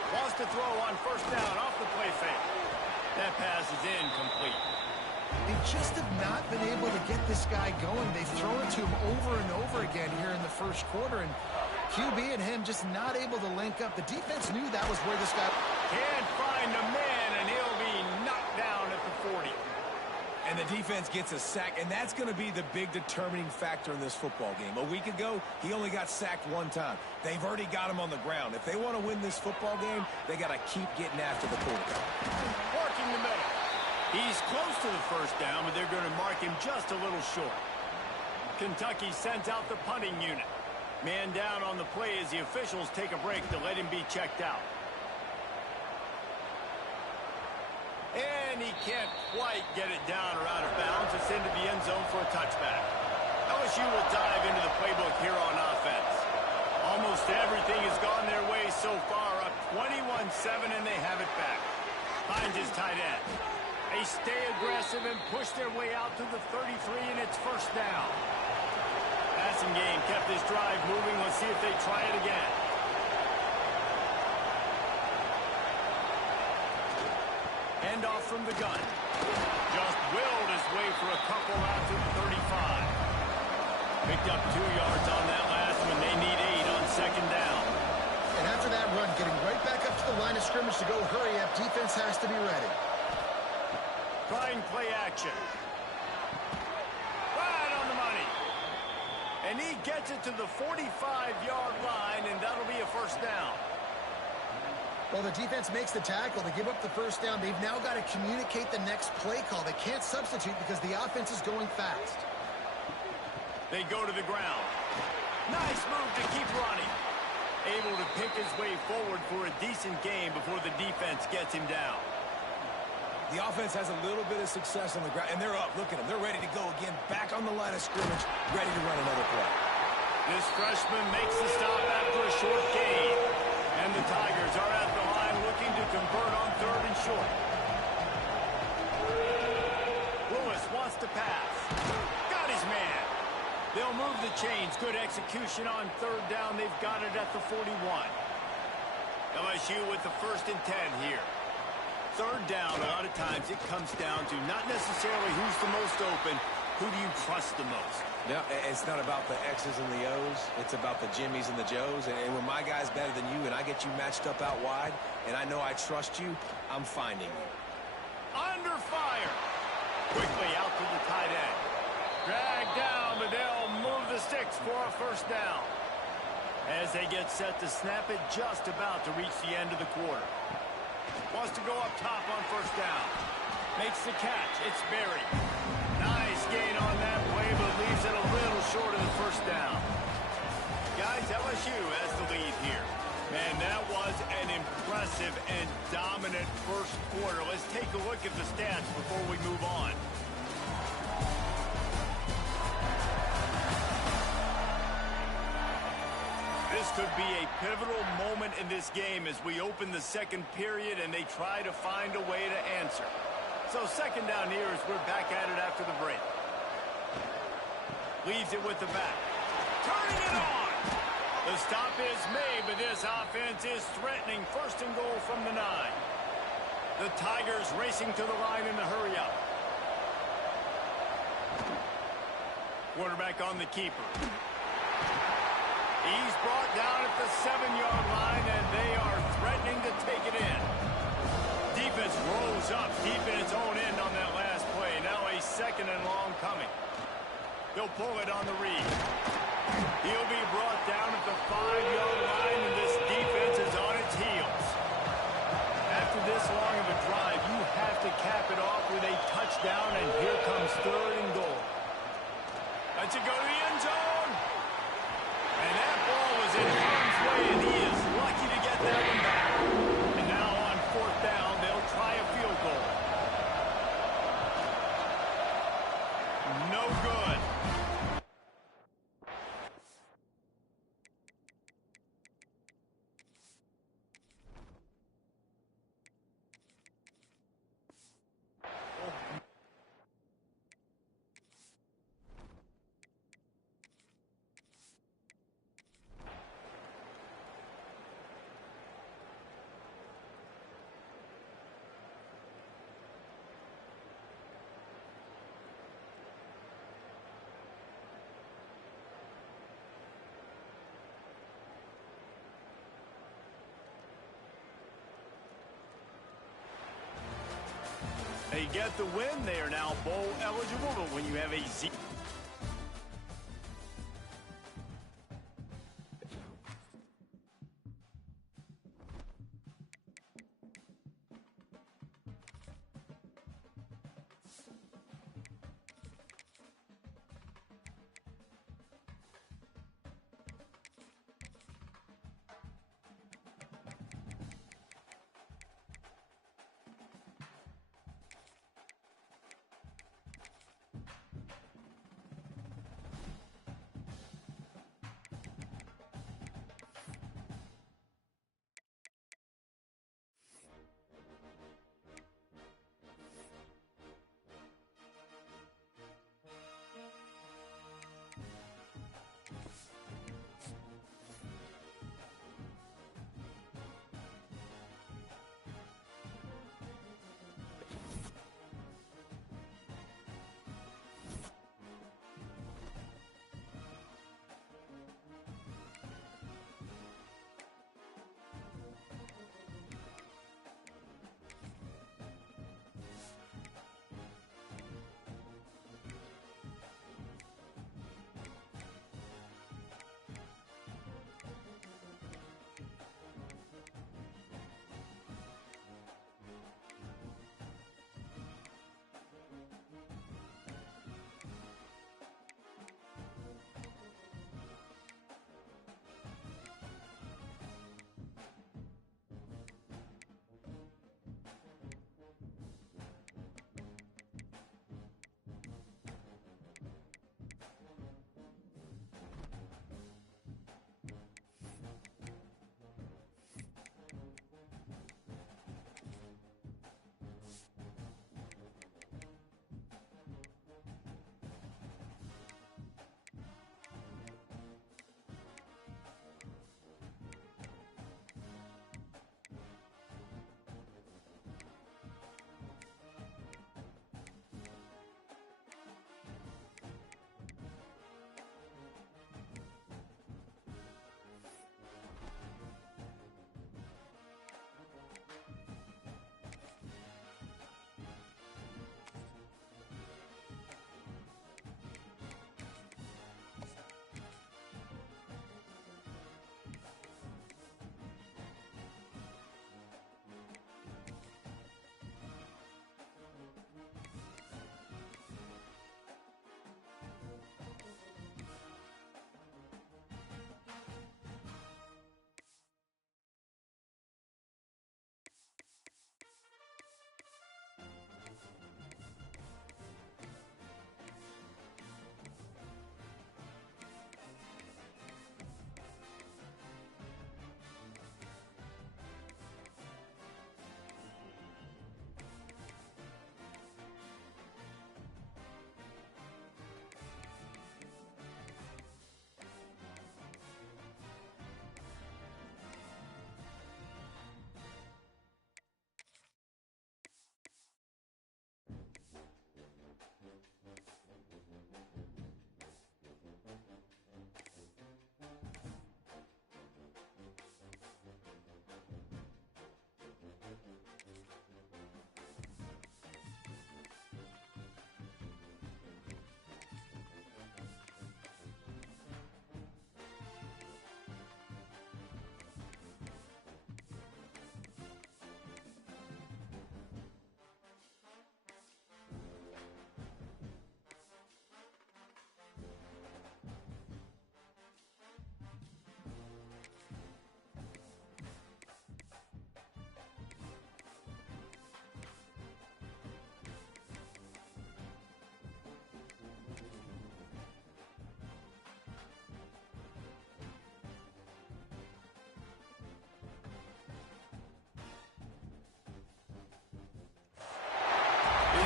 Wants to throw on first down off the play fake. That pass is incomplete. They just have not been able to get this guy going. They've thrown it to him over and over again here in the first quarter, and QB and him just not able to link up. The defense knew that was where this guy... Can't find the man, and he'll be knocked down at the 40. And the defense gets a sack, and that's going to be the big determining factor in this football game. A week ago, he only got sacked one time. They've already got him on the ground. If they want to win this football game, they got to keep getting after the quarterback. Working the middle. He's close to the first down, but they're going to mark him just a little short. Kentucky sends out the punting unit. Man down on the play as the officials take a break to let him be checked out. And he can't quite get it down or out of bounds. It's into the end zone for a touchback. LSU will dive into the playbook here on offense. Almost everything has gone their way so far, up 21-7, and they have it back. Finds his tight end. They stay aggressive and push their way out to the 33, and it's first down. Passing game kept this drive moving. Let's see if they try it again. Handoff from the gun. Just willed his way for a couple out to the 35. Picked up 2 yards on that last one. They need 8 on second down. And after that run, getting right back up to the line of scrimmage to go hurry up, defense has to be ready. Trying play action. Right on the money. And he gets it to the 45-yard line, and that'll be a first down. Well, the defense makes the tackle. They give up the first down. They've now got to communicate the next play call. They can't substitute because the offense is going fast. They go to the ground. Nice move to keep running. Able to pick his way forward for a decent game before the defense gets him down. The offense has a little bit of success on the ground, and they're up. Look at them. They're ready to go again, back on the line of scrimmage, ready to run another play. This freshman makes the stop after a short gain. And the Tigers are at the line looking to convert on third and short. Lewis wants to pass. Got his man. They'll move the chains. Good execution on third down. They've got it at the 41. LSU with the first and 10 here. Third down, a lot of times it comes down to not necessarily who's the most open, who do you trust the most? No, it's not about the X's and the O's. It's about the Jimmies and the Joes. And when my guy's better than you and I get you matched up out wide and I know I trust you, I'm finding you. Under fire. Quickly out to the tight end. Dragged down, but they'll move the sticks for a first down. As they get set to snap it, just about to reach the end of the quarter. Wants to go up top on first down. Makes the catch. It's Berry. Nice gain on that play, but leaves it a little short of the first down. Guys, LSU has the lead here. Man, that was an impressive and dominant first quarter. Let's take a look at the stats before we move on. This could be a pivotal moment in this game as we open the second period and they try to find a way to answer. So second down here as we're back at it after the break. Leaves it with the back. Turning it on. The stop is made, but this offense is threatening. First and goal from the 9. The Tigers racing to the line in the hurry-up. Quarterback on the keeper. He's brought down at the 7-yard line, and they are threatening to take it in. Defense rolls up deep in its own end on that last play. Now a second and long coming. They'll pull it on the read. He'll be brought down at the 5-yard line, and this defense is on its heels. After this long of a drive, you have to cap it off with a touchdown, and here comes third and goal. Let's it go to the end zone. And that ball was in harm's way, and he is lucky to get that one back. And now on fourth down, they'll try a field goal. No good. They get the win. They are now bowl eligible, but when you have a Z.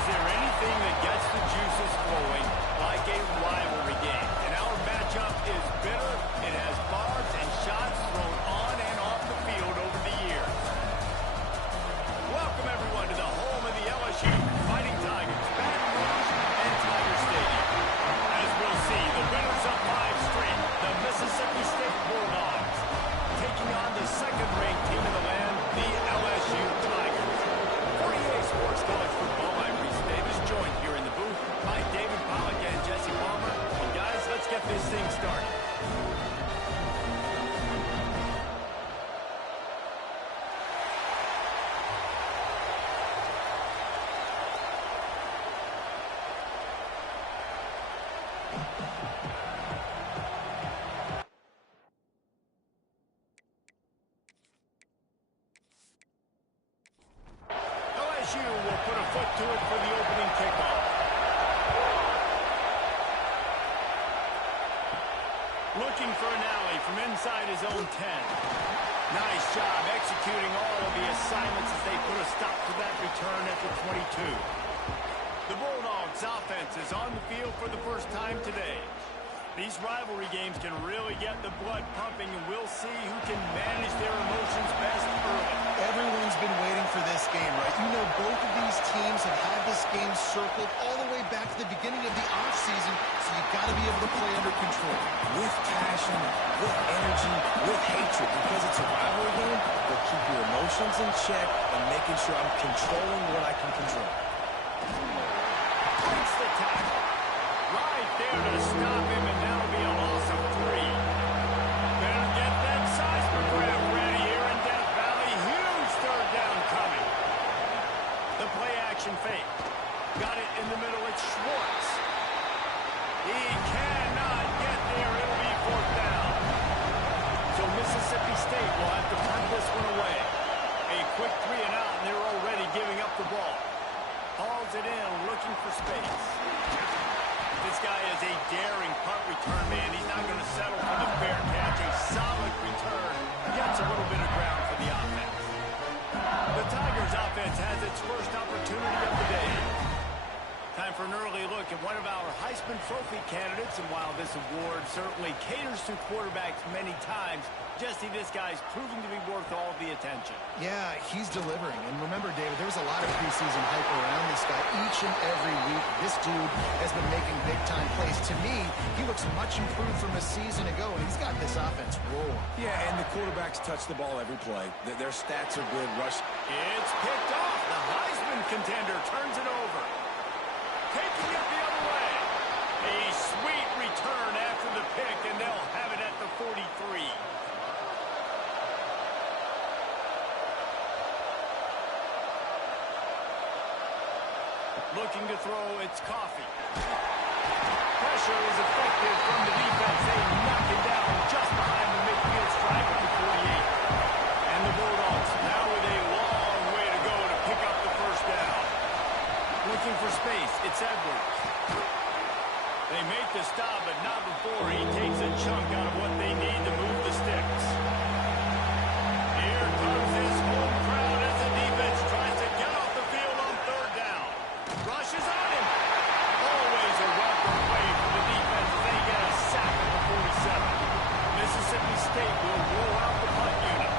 there anything that gets the juices flowing like a rivalry game? And our matchup is bitter. It has barbs and shots thrown on and off the field over the years. Welcome, everyone, to the home of the LSU Fighting Tigers, Baton Rouge and Tiger Stadium. As we'll see, the winners of 5 straight, the Mississippi State Bulldogs, taking on the second-ranked team in the land, the LSU Tigers. For EA Sports College Football, I'm Reese Davis, joined here in the booth by David Pollack and Jesse Palmer. And guys, let's get this thing started. LSU will put a foot to it for the opening kickoff. Looking for an alley from inside his own 10. Nice job executing all of the assignments as they put a stop to that return at the 22. The Bulldogs offense is on the field for the first time today. These rivalry games can really get the blood pumping, and we'll see who can manage their emotions best early. Everyone's been waiting for this game, right? You know, both of these teams have had this game circled all the way back to the beginning of the offseason, so you've got to be able to play under control. With passion, with energy, with hatred, because it's a rivalry game, but keep your emotions in check and making sure I'm controlling what I can control. Breaks the tackle. Right there to stop him, and that'll be a loss of 3. Better get that seismograph ready here in Death Valley. Huge third down coming. The play action fake. Got it in the middle. It's Schwartz. He cannot get there. It'll be 4th down. So Mississippi State will have to punt this one away. A quick 3 and out, and they're already giving up the ball. Hauls it in, looking for space. This guy is a daring punt return man. He's not going to settle for the fair catch. A solid return. Gets a little bit of ground for the offense. The Tigers offense has its first opportunity of the day. Time for an early look at one of our Heisman Trophy candidates. And while this award certainly caters to quarterbacks many times, Jesse, this guy's proving to be worth all the attention. Yeah, he's delivering. And remember, David, there was a lot of preseason hype around this guy each and every week. This dude has been making big-time plays. To me, he looks much improved from a season ago, and he's got this offense rolling. Yeah, and the quarterbacks touch the ball every play. Their stats are good. Rush. It's picked off. The Heisman contender turns it over. Taking it the other way. A sweet return after the pick, and they'll have it at the 43. Looking to throw, it's Coffee. Pressure is effective from the defense. They knock him down just behind the midfield stripe at the 48. And the Bulldogs now with a long way to go to pick up the first down. Looking for space, it's Edwards. They make the stop, but not before he takes a chunk out of what they need to move the sticks. Here comes this home crowd as the defense tries to get off the field on 3rd down. Rushes on him. Always a welcome play for the defense as they get a sack at the 47. Mississippi State will roll out the punt unit.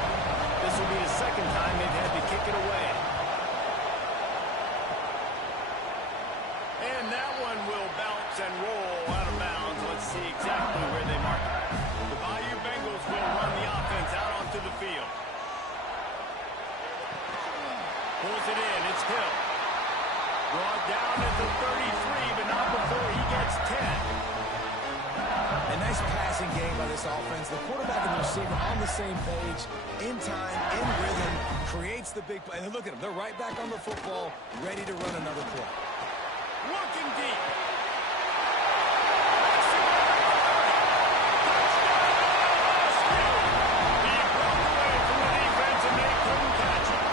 This will be the second time they've had to kick it away. And that one will bounce and roll out of bounds. Let's see exactly where they mark it. The Bayou Bengals will run the offense out onto the field. Pulls it in. It's Hill. Brought down at the 33, but not before he gets 10. A nice passing game by this offense. The quarterback and the receiver on the same page, in time, in rhythm, creates the big play. And look at them. They're right back on the football, ready to run another play. Looking deep. He broke away from the defense, and they couldn't catch him.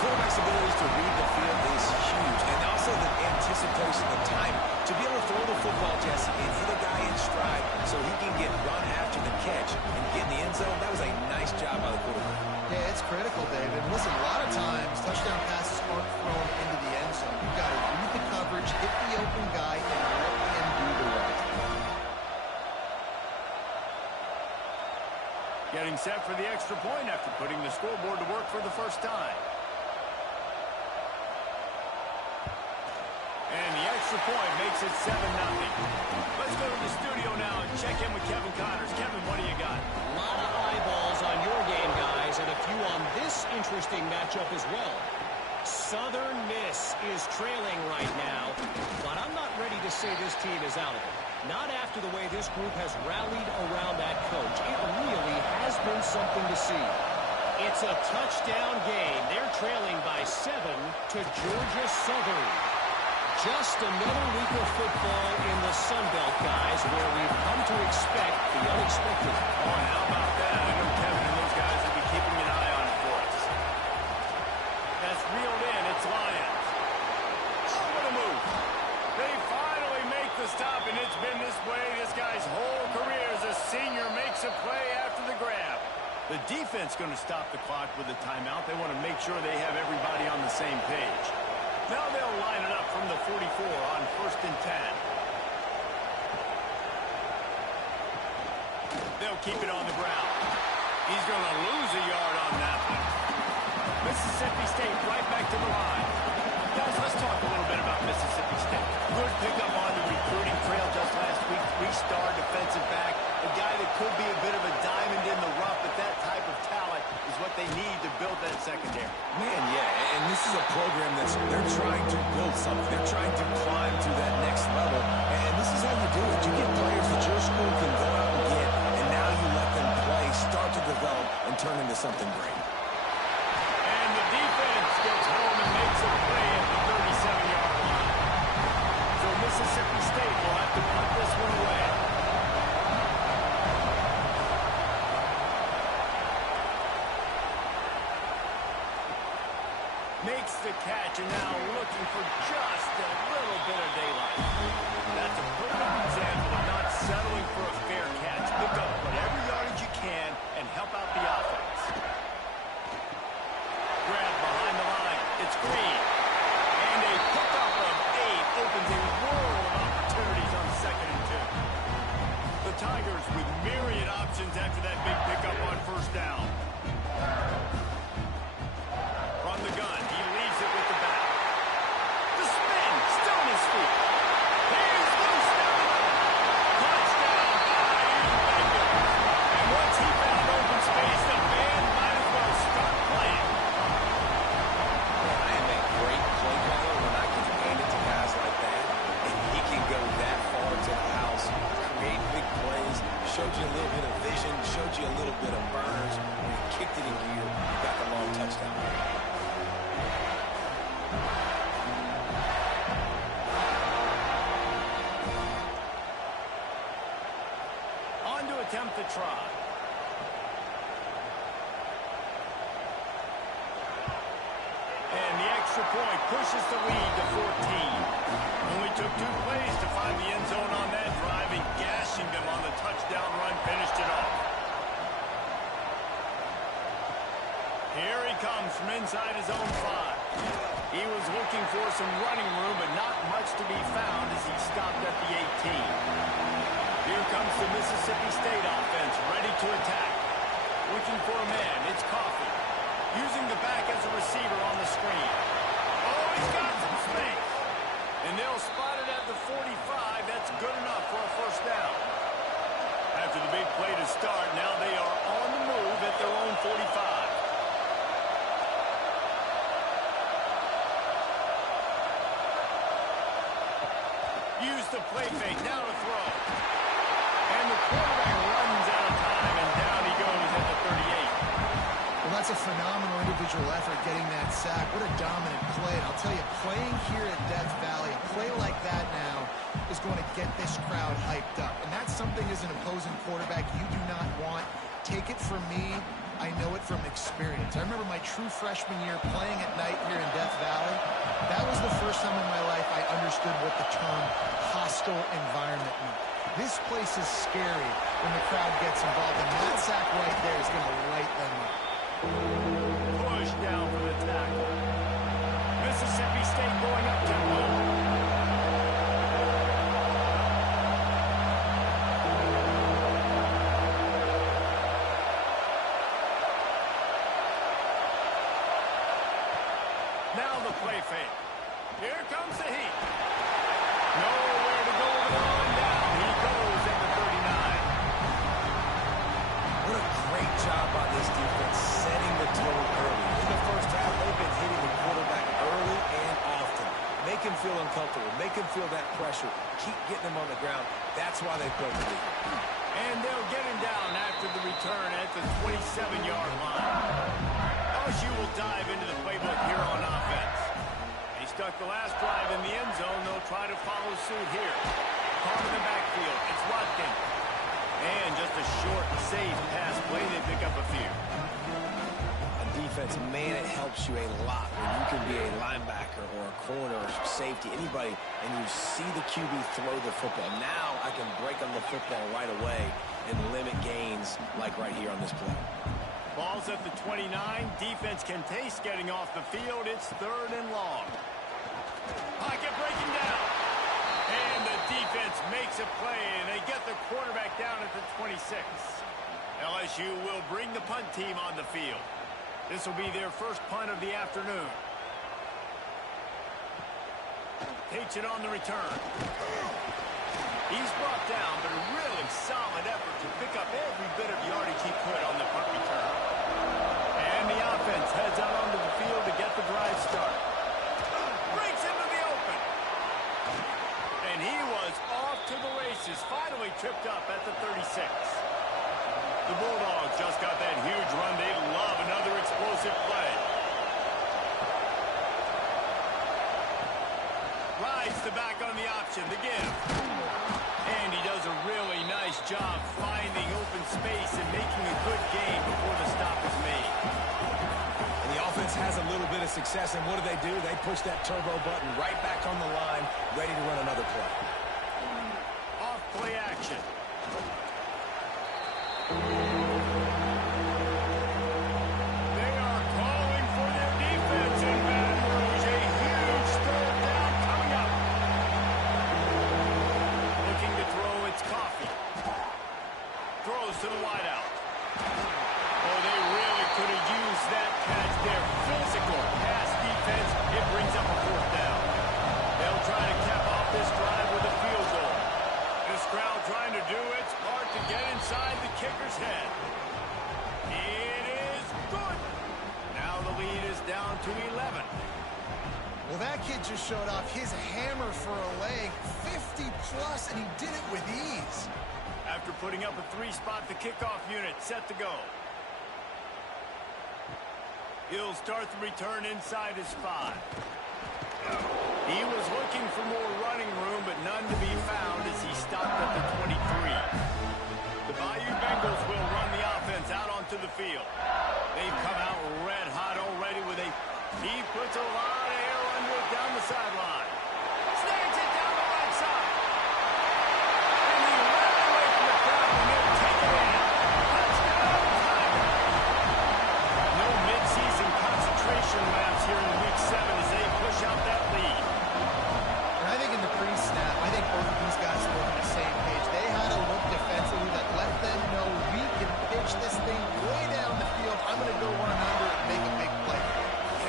Quarterbacks abilities to read the field is huge, and also the anticipation, the time to be able to throw the football, Jesse, and hit a guy in stride so he can get run after the catch and get in the end zone. That was a nice job by the quarterback. Yeah, it's critical, David. Listen, a lot of times touchdown passes aren't thrown into the end zone. You've got to read the coverage, hit the open guy, and let him do the rest. Getting set for the extra point after putting the scoreboard to work for the first time. And the extra point makes it 7-0. Let's go to the studio now and check in with Kevin Connors. Kevin, what do you got? A lot of eyeballs on your game, guys, and a few on this interesting matchup as well. Southern Miss is trailing right now, but I'm not ready to say this team is out of it. Not after the way this group has rallied around that coach. It really has been something to see. It's a touchdown game. They're trailing by 7 to Georgia Southern. Just another week of football in the Sun Belt, guys, where we've come to expect the unexpected. Oh, and how about that? I know Kevin and those guys will be keeping an eye on it for us. That's reeled in. It's Lions. Oh, what a move. They finally make the stop, and it's been this way this guy's whole career as a senior makes a play after the grab. The defense going to stop the clock with a timeout. They want to make sure they have everybody on the same page. Now they'll line it up from the 44 on 1st and 10. They'll keep it on the ground. He's going to lose a yard on that one. Mississippi State right back to the line. Guys, let's talk a little bit about Mississippi State. Good pickup on the recruiting trail just last week. 3-star defensive back. A guy that could be a bit of a diamond in the rough, but that type of talent is what they need to build that secondary. Man, yeah, and this is a program they're trying to build something. They're trying to climb to that next level, and this is how you do it. You get players that your school can go out and get, and now you let them play, start to develop, and turn into something great. And the defense gets home and makes a play at the 37-yard line. So Mississippi State will have to punt this one away. Makes the catch, and now looking for just a little bit of daylight. That's a perfect example of not settling for a fair catch. Pick up whatever yardage you can and help out the offense. Grab behind the line. It's Green. And a pickup of 8 opens a world of opportunities on 2nd and 2. The Tigers with myriad options after that big pickup on 1st down. From the gun, he leaves it with the back. The spin, still on his feet. He's loose down the middle. Touchdown, Flying Bengals. And once he found open space, the band might as well start playing. I am a great play caller when I can hand it to guys like that, and he can go that far to the house, create big plays, showed you a little bit of vision, showed you a little bit of burners. When he kicked it in gear, he got the long touchdown. On to attempt the try. And the extra point pushes the lead to 14. Only took 2 plays to find the end zone on that drive, and gashing them on the touchdown run finished it off. Here he comes from inside his own 5. He was looking for some running room, but not much to be found as he stopped at the 18. Here comes the Mississippi State offense, ready to attack. Looking for a man, it's Coffee. Using the back as a receiver on the screen. Oh, he's got some space. And they'll spot it at the 45. That's good enough for a 1st down. After the big play to start, now they are on the move at their own 45. Use the play fake, now to throw. And the quarterback runs out of time, and down he goes at the 38. Well, that's a phenomenal individual effort getting that sack. What a dominant play. And I'll tell you, playing here at Death Valley, a play like that now is going to get this crowd hyped up. And that's something as an opposing quarterback you do not want. Take it from me, I know it from experience. I remember my true freshman year playing at night here in Death Valley. That was the first time in my life I understood what the term hostile environment meant. This place is scary when the crowd gets involved, and that sack right there is going to light them up. Push down for the tackle. Mississippi State going up tempo. Now the play fake. Here comes the heat. Nowhere to go with it on down. He goes at the 39. What a great job by this defense setting the tone early. In the first half, they've been hitting the quarterback early and often. Make him feel uncomfortable. Make him feel that pressure. Keep getting him on the ground. That's why they built the lead. And they'll get him down after the return at the 27-yard line. LSU will dive into the playbook here on offense. He stuck the last drive in the end zone. They'll try to follow suit here. Caught in the backfield. It's Watkins. And just a short, safe pass play. They pick up a few. On defense, man, it helps you a lot when you can be a linebacker or a corner or safety, anybody, and you see the QB throw the football. Now I can break on the football right away and limit gains like right here on this play. Ball's at the 29. Defense can taste getting off the field. It's 3rd and long. Pocket breaking down. And the defense makes a play, and they get the quarterback down at the 26. LSU will bring the punt team on the field. This will be their first punt of the afternoon. Takes it on the return. He's brought down, but a really solid effort to pick up every bit of yardage he could on the punt return. And the offense heads out onto the field to get the drive started. Breaks into the open. And he was off to the races, finally tripped up at the 36. The Bulldogs just got that huge run. They love another explosive play. Rides the back on the option, the give. And he does a really nice job finding open space and making a good gain before the stop is made. And the offense has a little bit of success, and what do? They push that turbo button right back on the line, ready to run another play. Off play action. They are calling for their defense in Baton Rouge. A huge 3rd down coming up. Looking to throw, it's Coffee. Throws to the wideout. Oh, they really could have used that catch there. Physical pass defense. It brings up a 4th down. They'll try to cap off this drive with a field goal. This crowd trying to do its part to get inside the kicker's head. It is good. Now the lead is down to 11. Well, that kid just showed off his hammer for a leg, 50-plus, and he did it with ease. After putting up a 3-spot, the kickoff unit set to go. He'll start the return inside his 5. He was looking for more running room, but none to be found as he stopped at the 23. The Bayou Bengals will run the offense out onto the field. They've come out red hot already with he puts a lot of air under it down the sideline. Snags it down the right side. And he ran away from the crowd and they'll take it in. Touchdown, Tiger. No midseason concentration laps here in Week 7 as they push out that lead. And I think in the pre-snap, I think both of these guys were on the same page. They had a look defensively that let them know we can pitch this thing way down the field. I'm going to go one under and make a big play.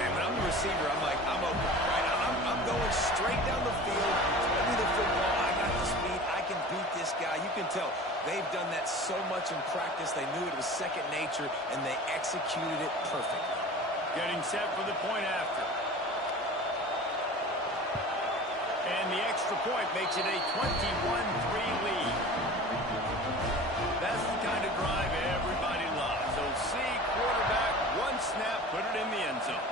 Yeah, when I'm the receiver, I'm like, I'm open, right? I'm going straight down the field. Throw me the football. I got the speed. I can beat this guy. You can tell they've done that so much in practice. They knew it was second nature, and they executed it perfectly. Getting set for the point after. And the extra point makes it a 21-3 lead. That's the kind of drive everybody loves. So see quarterback, one snap, put it in the end zone.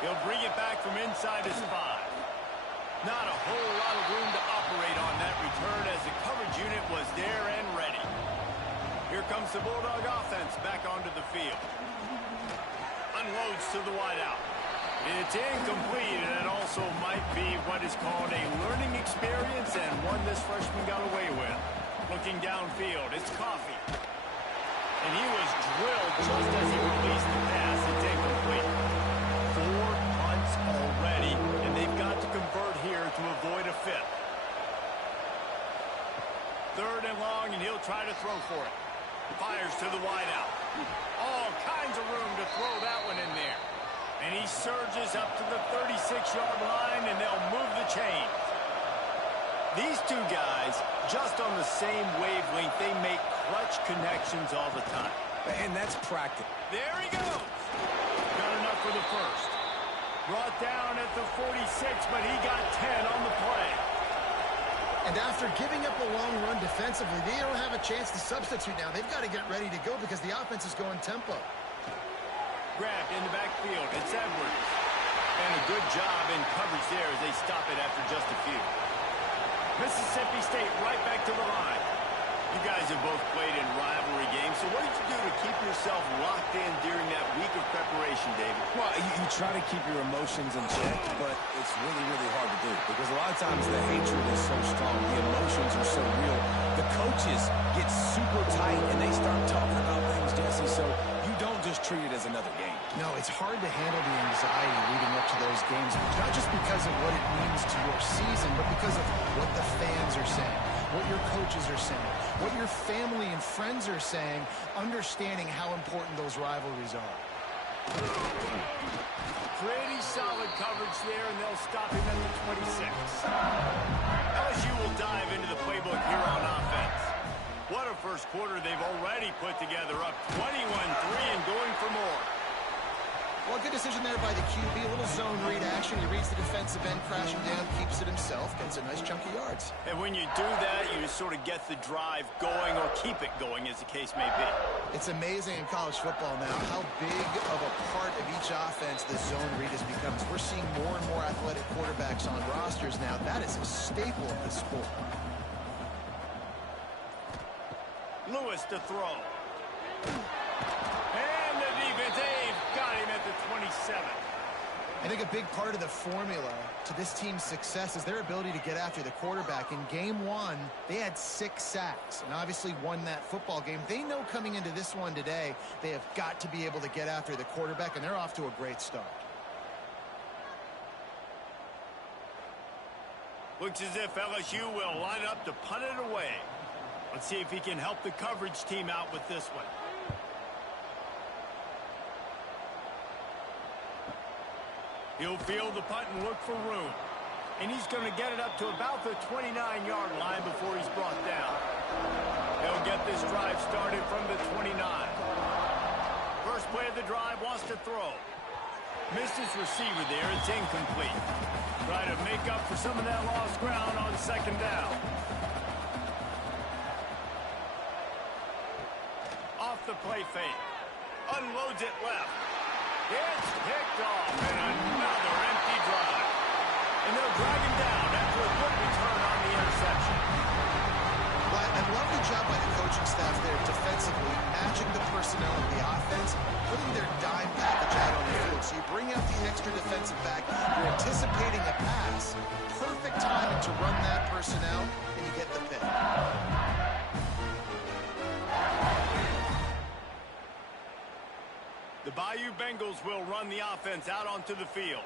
He'll bring it back from inside his 5. Not a whole lot of room to operate on that return as the coverage unit was there and ready. Here comes the Bulldog offense back onto the field. Unloads to the wideout. It's incomplete, and it also might be what is called a learning experience and one this freshman got away with. Looking downfield, it's Coffee. And he was drilled just as he released the pass. It's incomplete. 4 punts already, and they've got to convert here to avoid a fifth. 3rd and long, and he'll try to throw for it. Fires to the wideout. All kinds of room to throw that one in there. And he surges up to the 36-yard line, and they'll move the chains. These two guys, just on the same wavelength, they make clutch connections all the time. And that's practice. There he goes. Got enough for the first. Brought down at the 46, but he got 10 on the play. And after giving up a long run defensively, they don't have a chance to substitute now. They've got to get ready to go because the offense is going tempo. Grabbed in the backfield. It's Edwards. And a good job in coverage there as they stop it after just a few. Mississippi State right back to the line. You guys have both played in rivalry games, so what did you do to keep yourself locked in during that week of preparation, David? Well, you try to keep your emotions in check, but it's really, really hard to do because a lot of times the hatred is so strong, the emotions are so real. The coaches get super tight and they start talking about things, Jesse, so you don't just treat it as another game. No, it's hard to handle the anxiety leading up to those games, not just because of what it means to your season, but because of what the fans are saying, what your coaches are saying, what your family and friends are saying, understanding how important those rivalries are. Pretty solid coverage there, and they'll stop him at the 26. LSU will dive into the playbook here on offense. What a first quarter they've already put together, up 21-3 and going for more. Well, good decision there by the QB. A little zone read action. He reads the defensive end crashing down, keeps it himself, gets a nice chunk of yards. And when you do that, you sort of get the drive going or keep it going, as the case may be. It's amazing in college football now how big of a part of each offense the zone read has become. We're seeing more and more athletic quarterbacks on rosters now. That is a staple of the sport. Lewis to throw. And the defense, they've got him at the 27. I think a big part of the formula to this team's success is their ability to get after the quarterback. In game 1, they had 6 sacks and obviously won that football game. They know coming into this one today, they have got to be able to get after the quarterback, and they're off to a great start. Looks as if LSU will line up to punt it away. Let's see if he can help the coverage team out with this one. He'll field the punt and look for room. And he's going to get it up to about the 29-yard line before he's brought down. He'll get this drive started from the 29. First play of the drive, wants to throw. Missed his receiver there. It's incomplete. Try to make up for some of that lost ground on 2nd down. Off the play fake. Unloads it left. It's picked off, and another empty drive. And they'll drag him down after a good return on the interception. Well, I love the job by the coaching staff there defensively, matching the personnel of the offense, putting their dime package out on the field. So you bring out the extra defensive back, you're anticipating a pass, perfect timing to run that personnel, and you get the pick. The Bayou Bengals will run the offense out onto the field.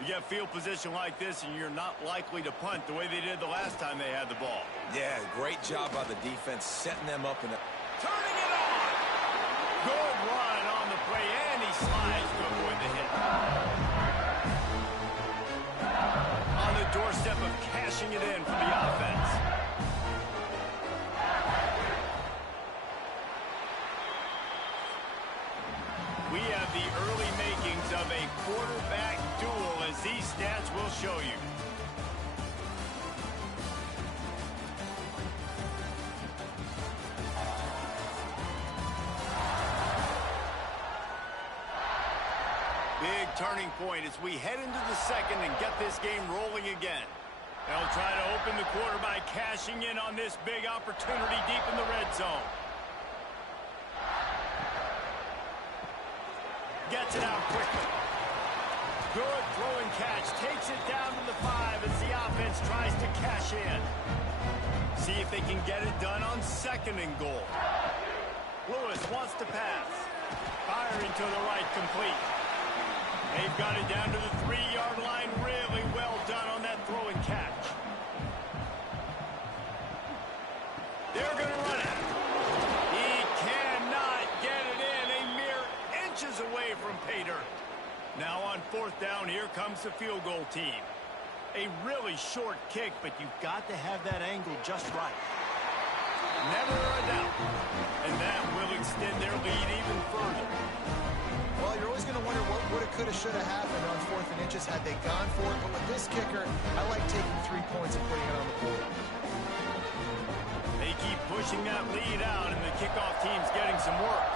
You get field position like this, and you're not likely to punt the way they did the last time they had the ball. Yeah, great job by the defense setting them up in a... Turning it on! Good run on the play, and he slides to avoid the hit. On the doorstep of cashing it in for the offense. We have the early makings of a quarterback duel, as these stats will show you. Big turning point as we head into the second and get this game rolling again. They'll try to open the quarter by cashing in on this big opportunity deep in the red zone. it out quickly. Good throwing catch. Takes it down to the 5 as the offense tries to cash in. See if they can get it done on 2nd and goal. Lewis wants to pass. Firing to the right, complete. They've got it down to the 3-yard line. Really well done on that throwing catch. They're going to run it. He cannot get it in. A mere inches away from pay dirt. Now on 4th down, here comes the field goal team. A really short kick, but you've got to have that angle just right. Never a doubt. And that will extend their lead even further. Well, you're always going to wonder what woulda, coulda, shoulda happened on 4th and inches had they gone for it. But with this kicker, I like taking 3 points and putting it on the board. They keep pushing that lead out, and the kickoff team's getting some work.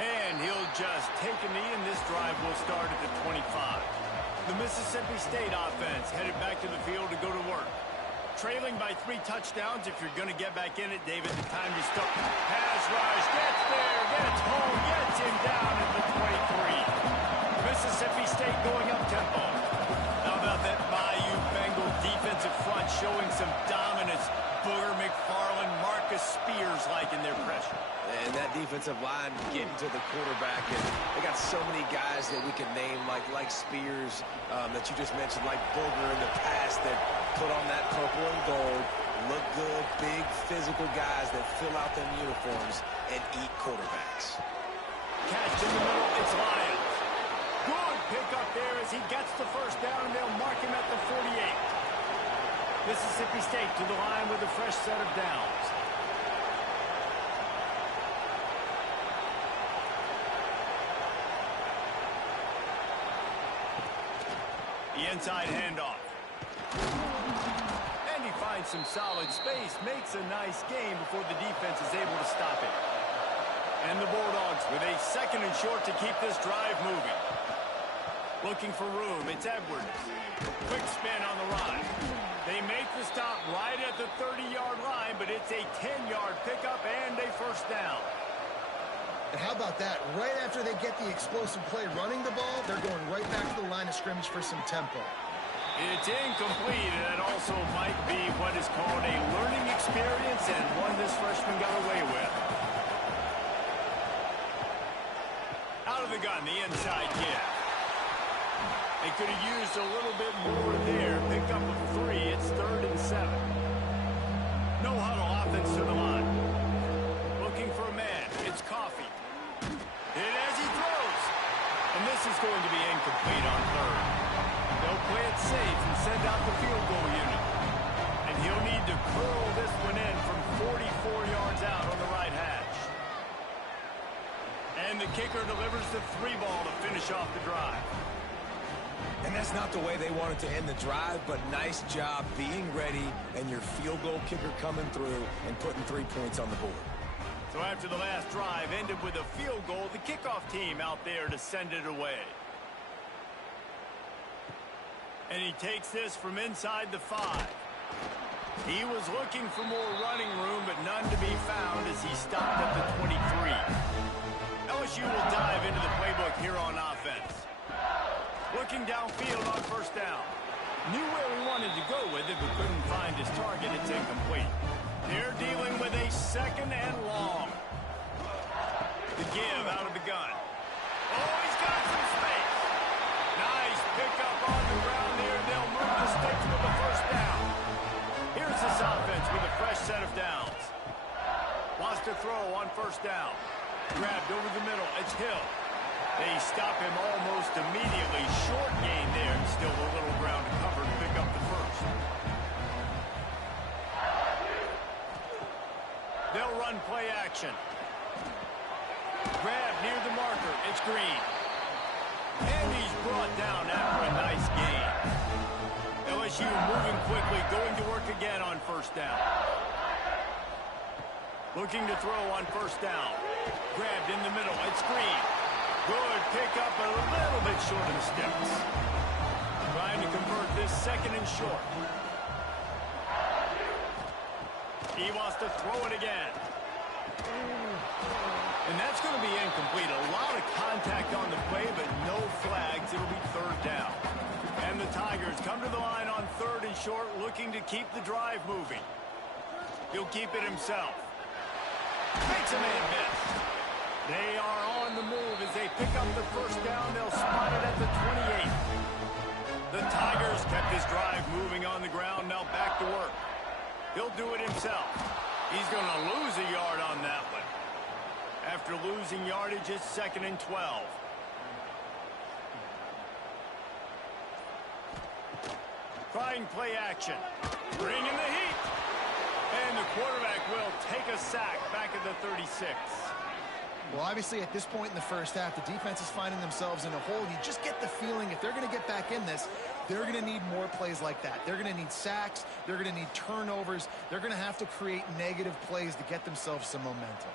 And he'll just take a knee, and this drive will start at the 25. The Mississippi State offense headed back to the field to go to work. Trailing by 3 touchdowns. If you're going to get back in it, David, the time to start. Pass rush, gets there, gets home, gets him down at the 23. Mississippi State going up tempo. How about that Bayou Bengal defensive front showing some dominance? Booger McFarland, Marcus Spears liking their pressure. And that defensive line getting to the quarterback, and they got so many guys that we can name, like Spears, that you just mentioned, like Booger in the past, that put on that purple and gold, look good, big physical guys that fill out them uniforms and eat quarterbacks. Catch in the middle, it's Lyons. Good pick up there as he gets the 1st down, and they'll mark him at the 48. Mississippi State to the line with a fresh set of downs. The inside handoff. And he finds some solid space, makes a nice game before the defense is able to stop it. And the Bulldogs with a 2nd and short to keep this drive moving. Looking for room, it's Edwards. Quick spin on the run. They make the stop right at the 30-yard line, but it's a 10-yard pickup and a 1st down. And how about that? Right after they get the explosive play running the ball, they're going right back to the line of scrimmage for some tempo. It's incomplete, and it also might be what is called a learning experience, and one this freshman got away with. Out of the gun, the inside give. They could have used a little bit more there. Pick up of 3. It's 3rd and 7. No huddle offense to the line. Looking for a man. It's Coffee. Hit as he throws. And this is going to be incomplete on 3rd. They'll play it safe and send out the field goal unit. And he'll need to curl this one in from 44 yards out on the right hash. And the kicker delivers the 3 ball to finish off the drive. And that's not the way they wanted to end the drive, but nice job being ready and your field goal kicker coming through and putting 3 points on the board. So after the last drive ended with a field goal, the kickoff team out there to send it away. And he takes this from inside the 5. He was looking for more running room, but none to be found as he stopped at the 23. LSU will dive into the playbook here on offense. Looking downfield on 1st down. Knew where he wanted to go with it, but couldn't find his target. It's incomplete. They're dealing with a 2nd and long. The give out of the gun. Oh, he's got some space. Nice pickup on the ground there. They'll move the sticks with the 1st down. Here's this offense with a fresh set of downs. Wants to throw on 1st down. Grabbed over the middle. It's Hill. They stop him almost immediately. Short gain there, and still a little ground to cover to pick up the 1st. They'll run play action. Grab near the marker. It's Green. And he's brought down after a nice gain. LSU moving quickly, going to work again on 1st down. Looking to throw on 1st down. Grabbed in the middle. It's Green. Good pick up, a little bit short of the sticks. Trying to convert this 2nd and short. He wants to throw it again. And that's going to be incomplete. A lot of contact on the play, but no flags. It'll be third down. And the Tigers come to the line on third and short, looking to keep the drive moving. He'll keep it himself. Makes a man miss. They are on the move as they pick up the first down. They'll spot it at the 28. The Tigers kept this drive moving on the ground. Now back to work. He'll do it himself. He's going to lose a yard on that one. After losing yardage, it's 2nd and 12. Trying play action. Bringing the heat. And the quarterback will take a sack back at the 36. Well, obviously, at this point in the first half, the defense is finding themselves in a hole. You just get the feeling if they're going to get back in this, they're going to need more plays like that. They're going to need sacks. They're going to need turnovers. They're going to have to create negative plays to get themselves some momentum.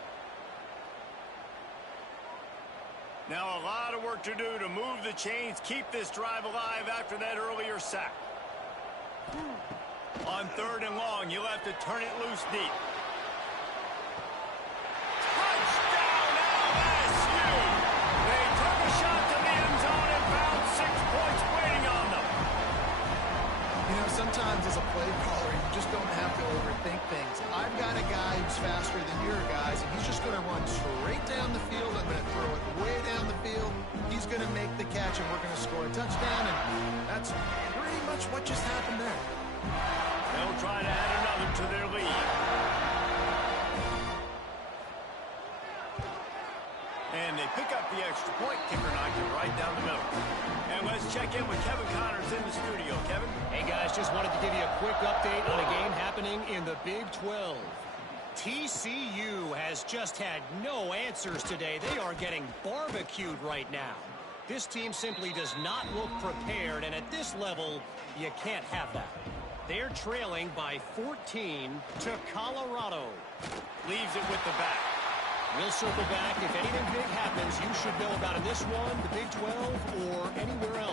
Now a lot of work to do to move the chains, keep this drive alive after that earlier sack. On 3rd and long, you'll have to turn it loose deep. Touchdown, LSU! They took a shot to the end zone and found 6 points waiting on them. You know, sometimes as a play caller, you just don't have to overthink things. I've got a guy who's faster than your guys, and he's just going to run straight down the field. I'm going to throw it way down the field. He's going to make the catch, and we're going to score a touchdown, and that's pretty much what just happened there. They'll try to add another to their lead. And they pick up the extra point. Kicker knocked it right down the middle. And let's check in with Kevin Connors in the studio. Kevin? Hey, guys, just wanted to give you a quick update on a game happening in the Big 12. TCU has just had no answers today. They are getting barbecued right now. This team simply does not look prepared, and at this level, you can't have that. They're trailing by 14 to Colorado. Leaves it with the back. We'll circle back. If anything big happens, you should know about in this one, the Big 12, or anywhere else.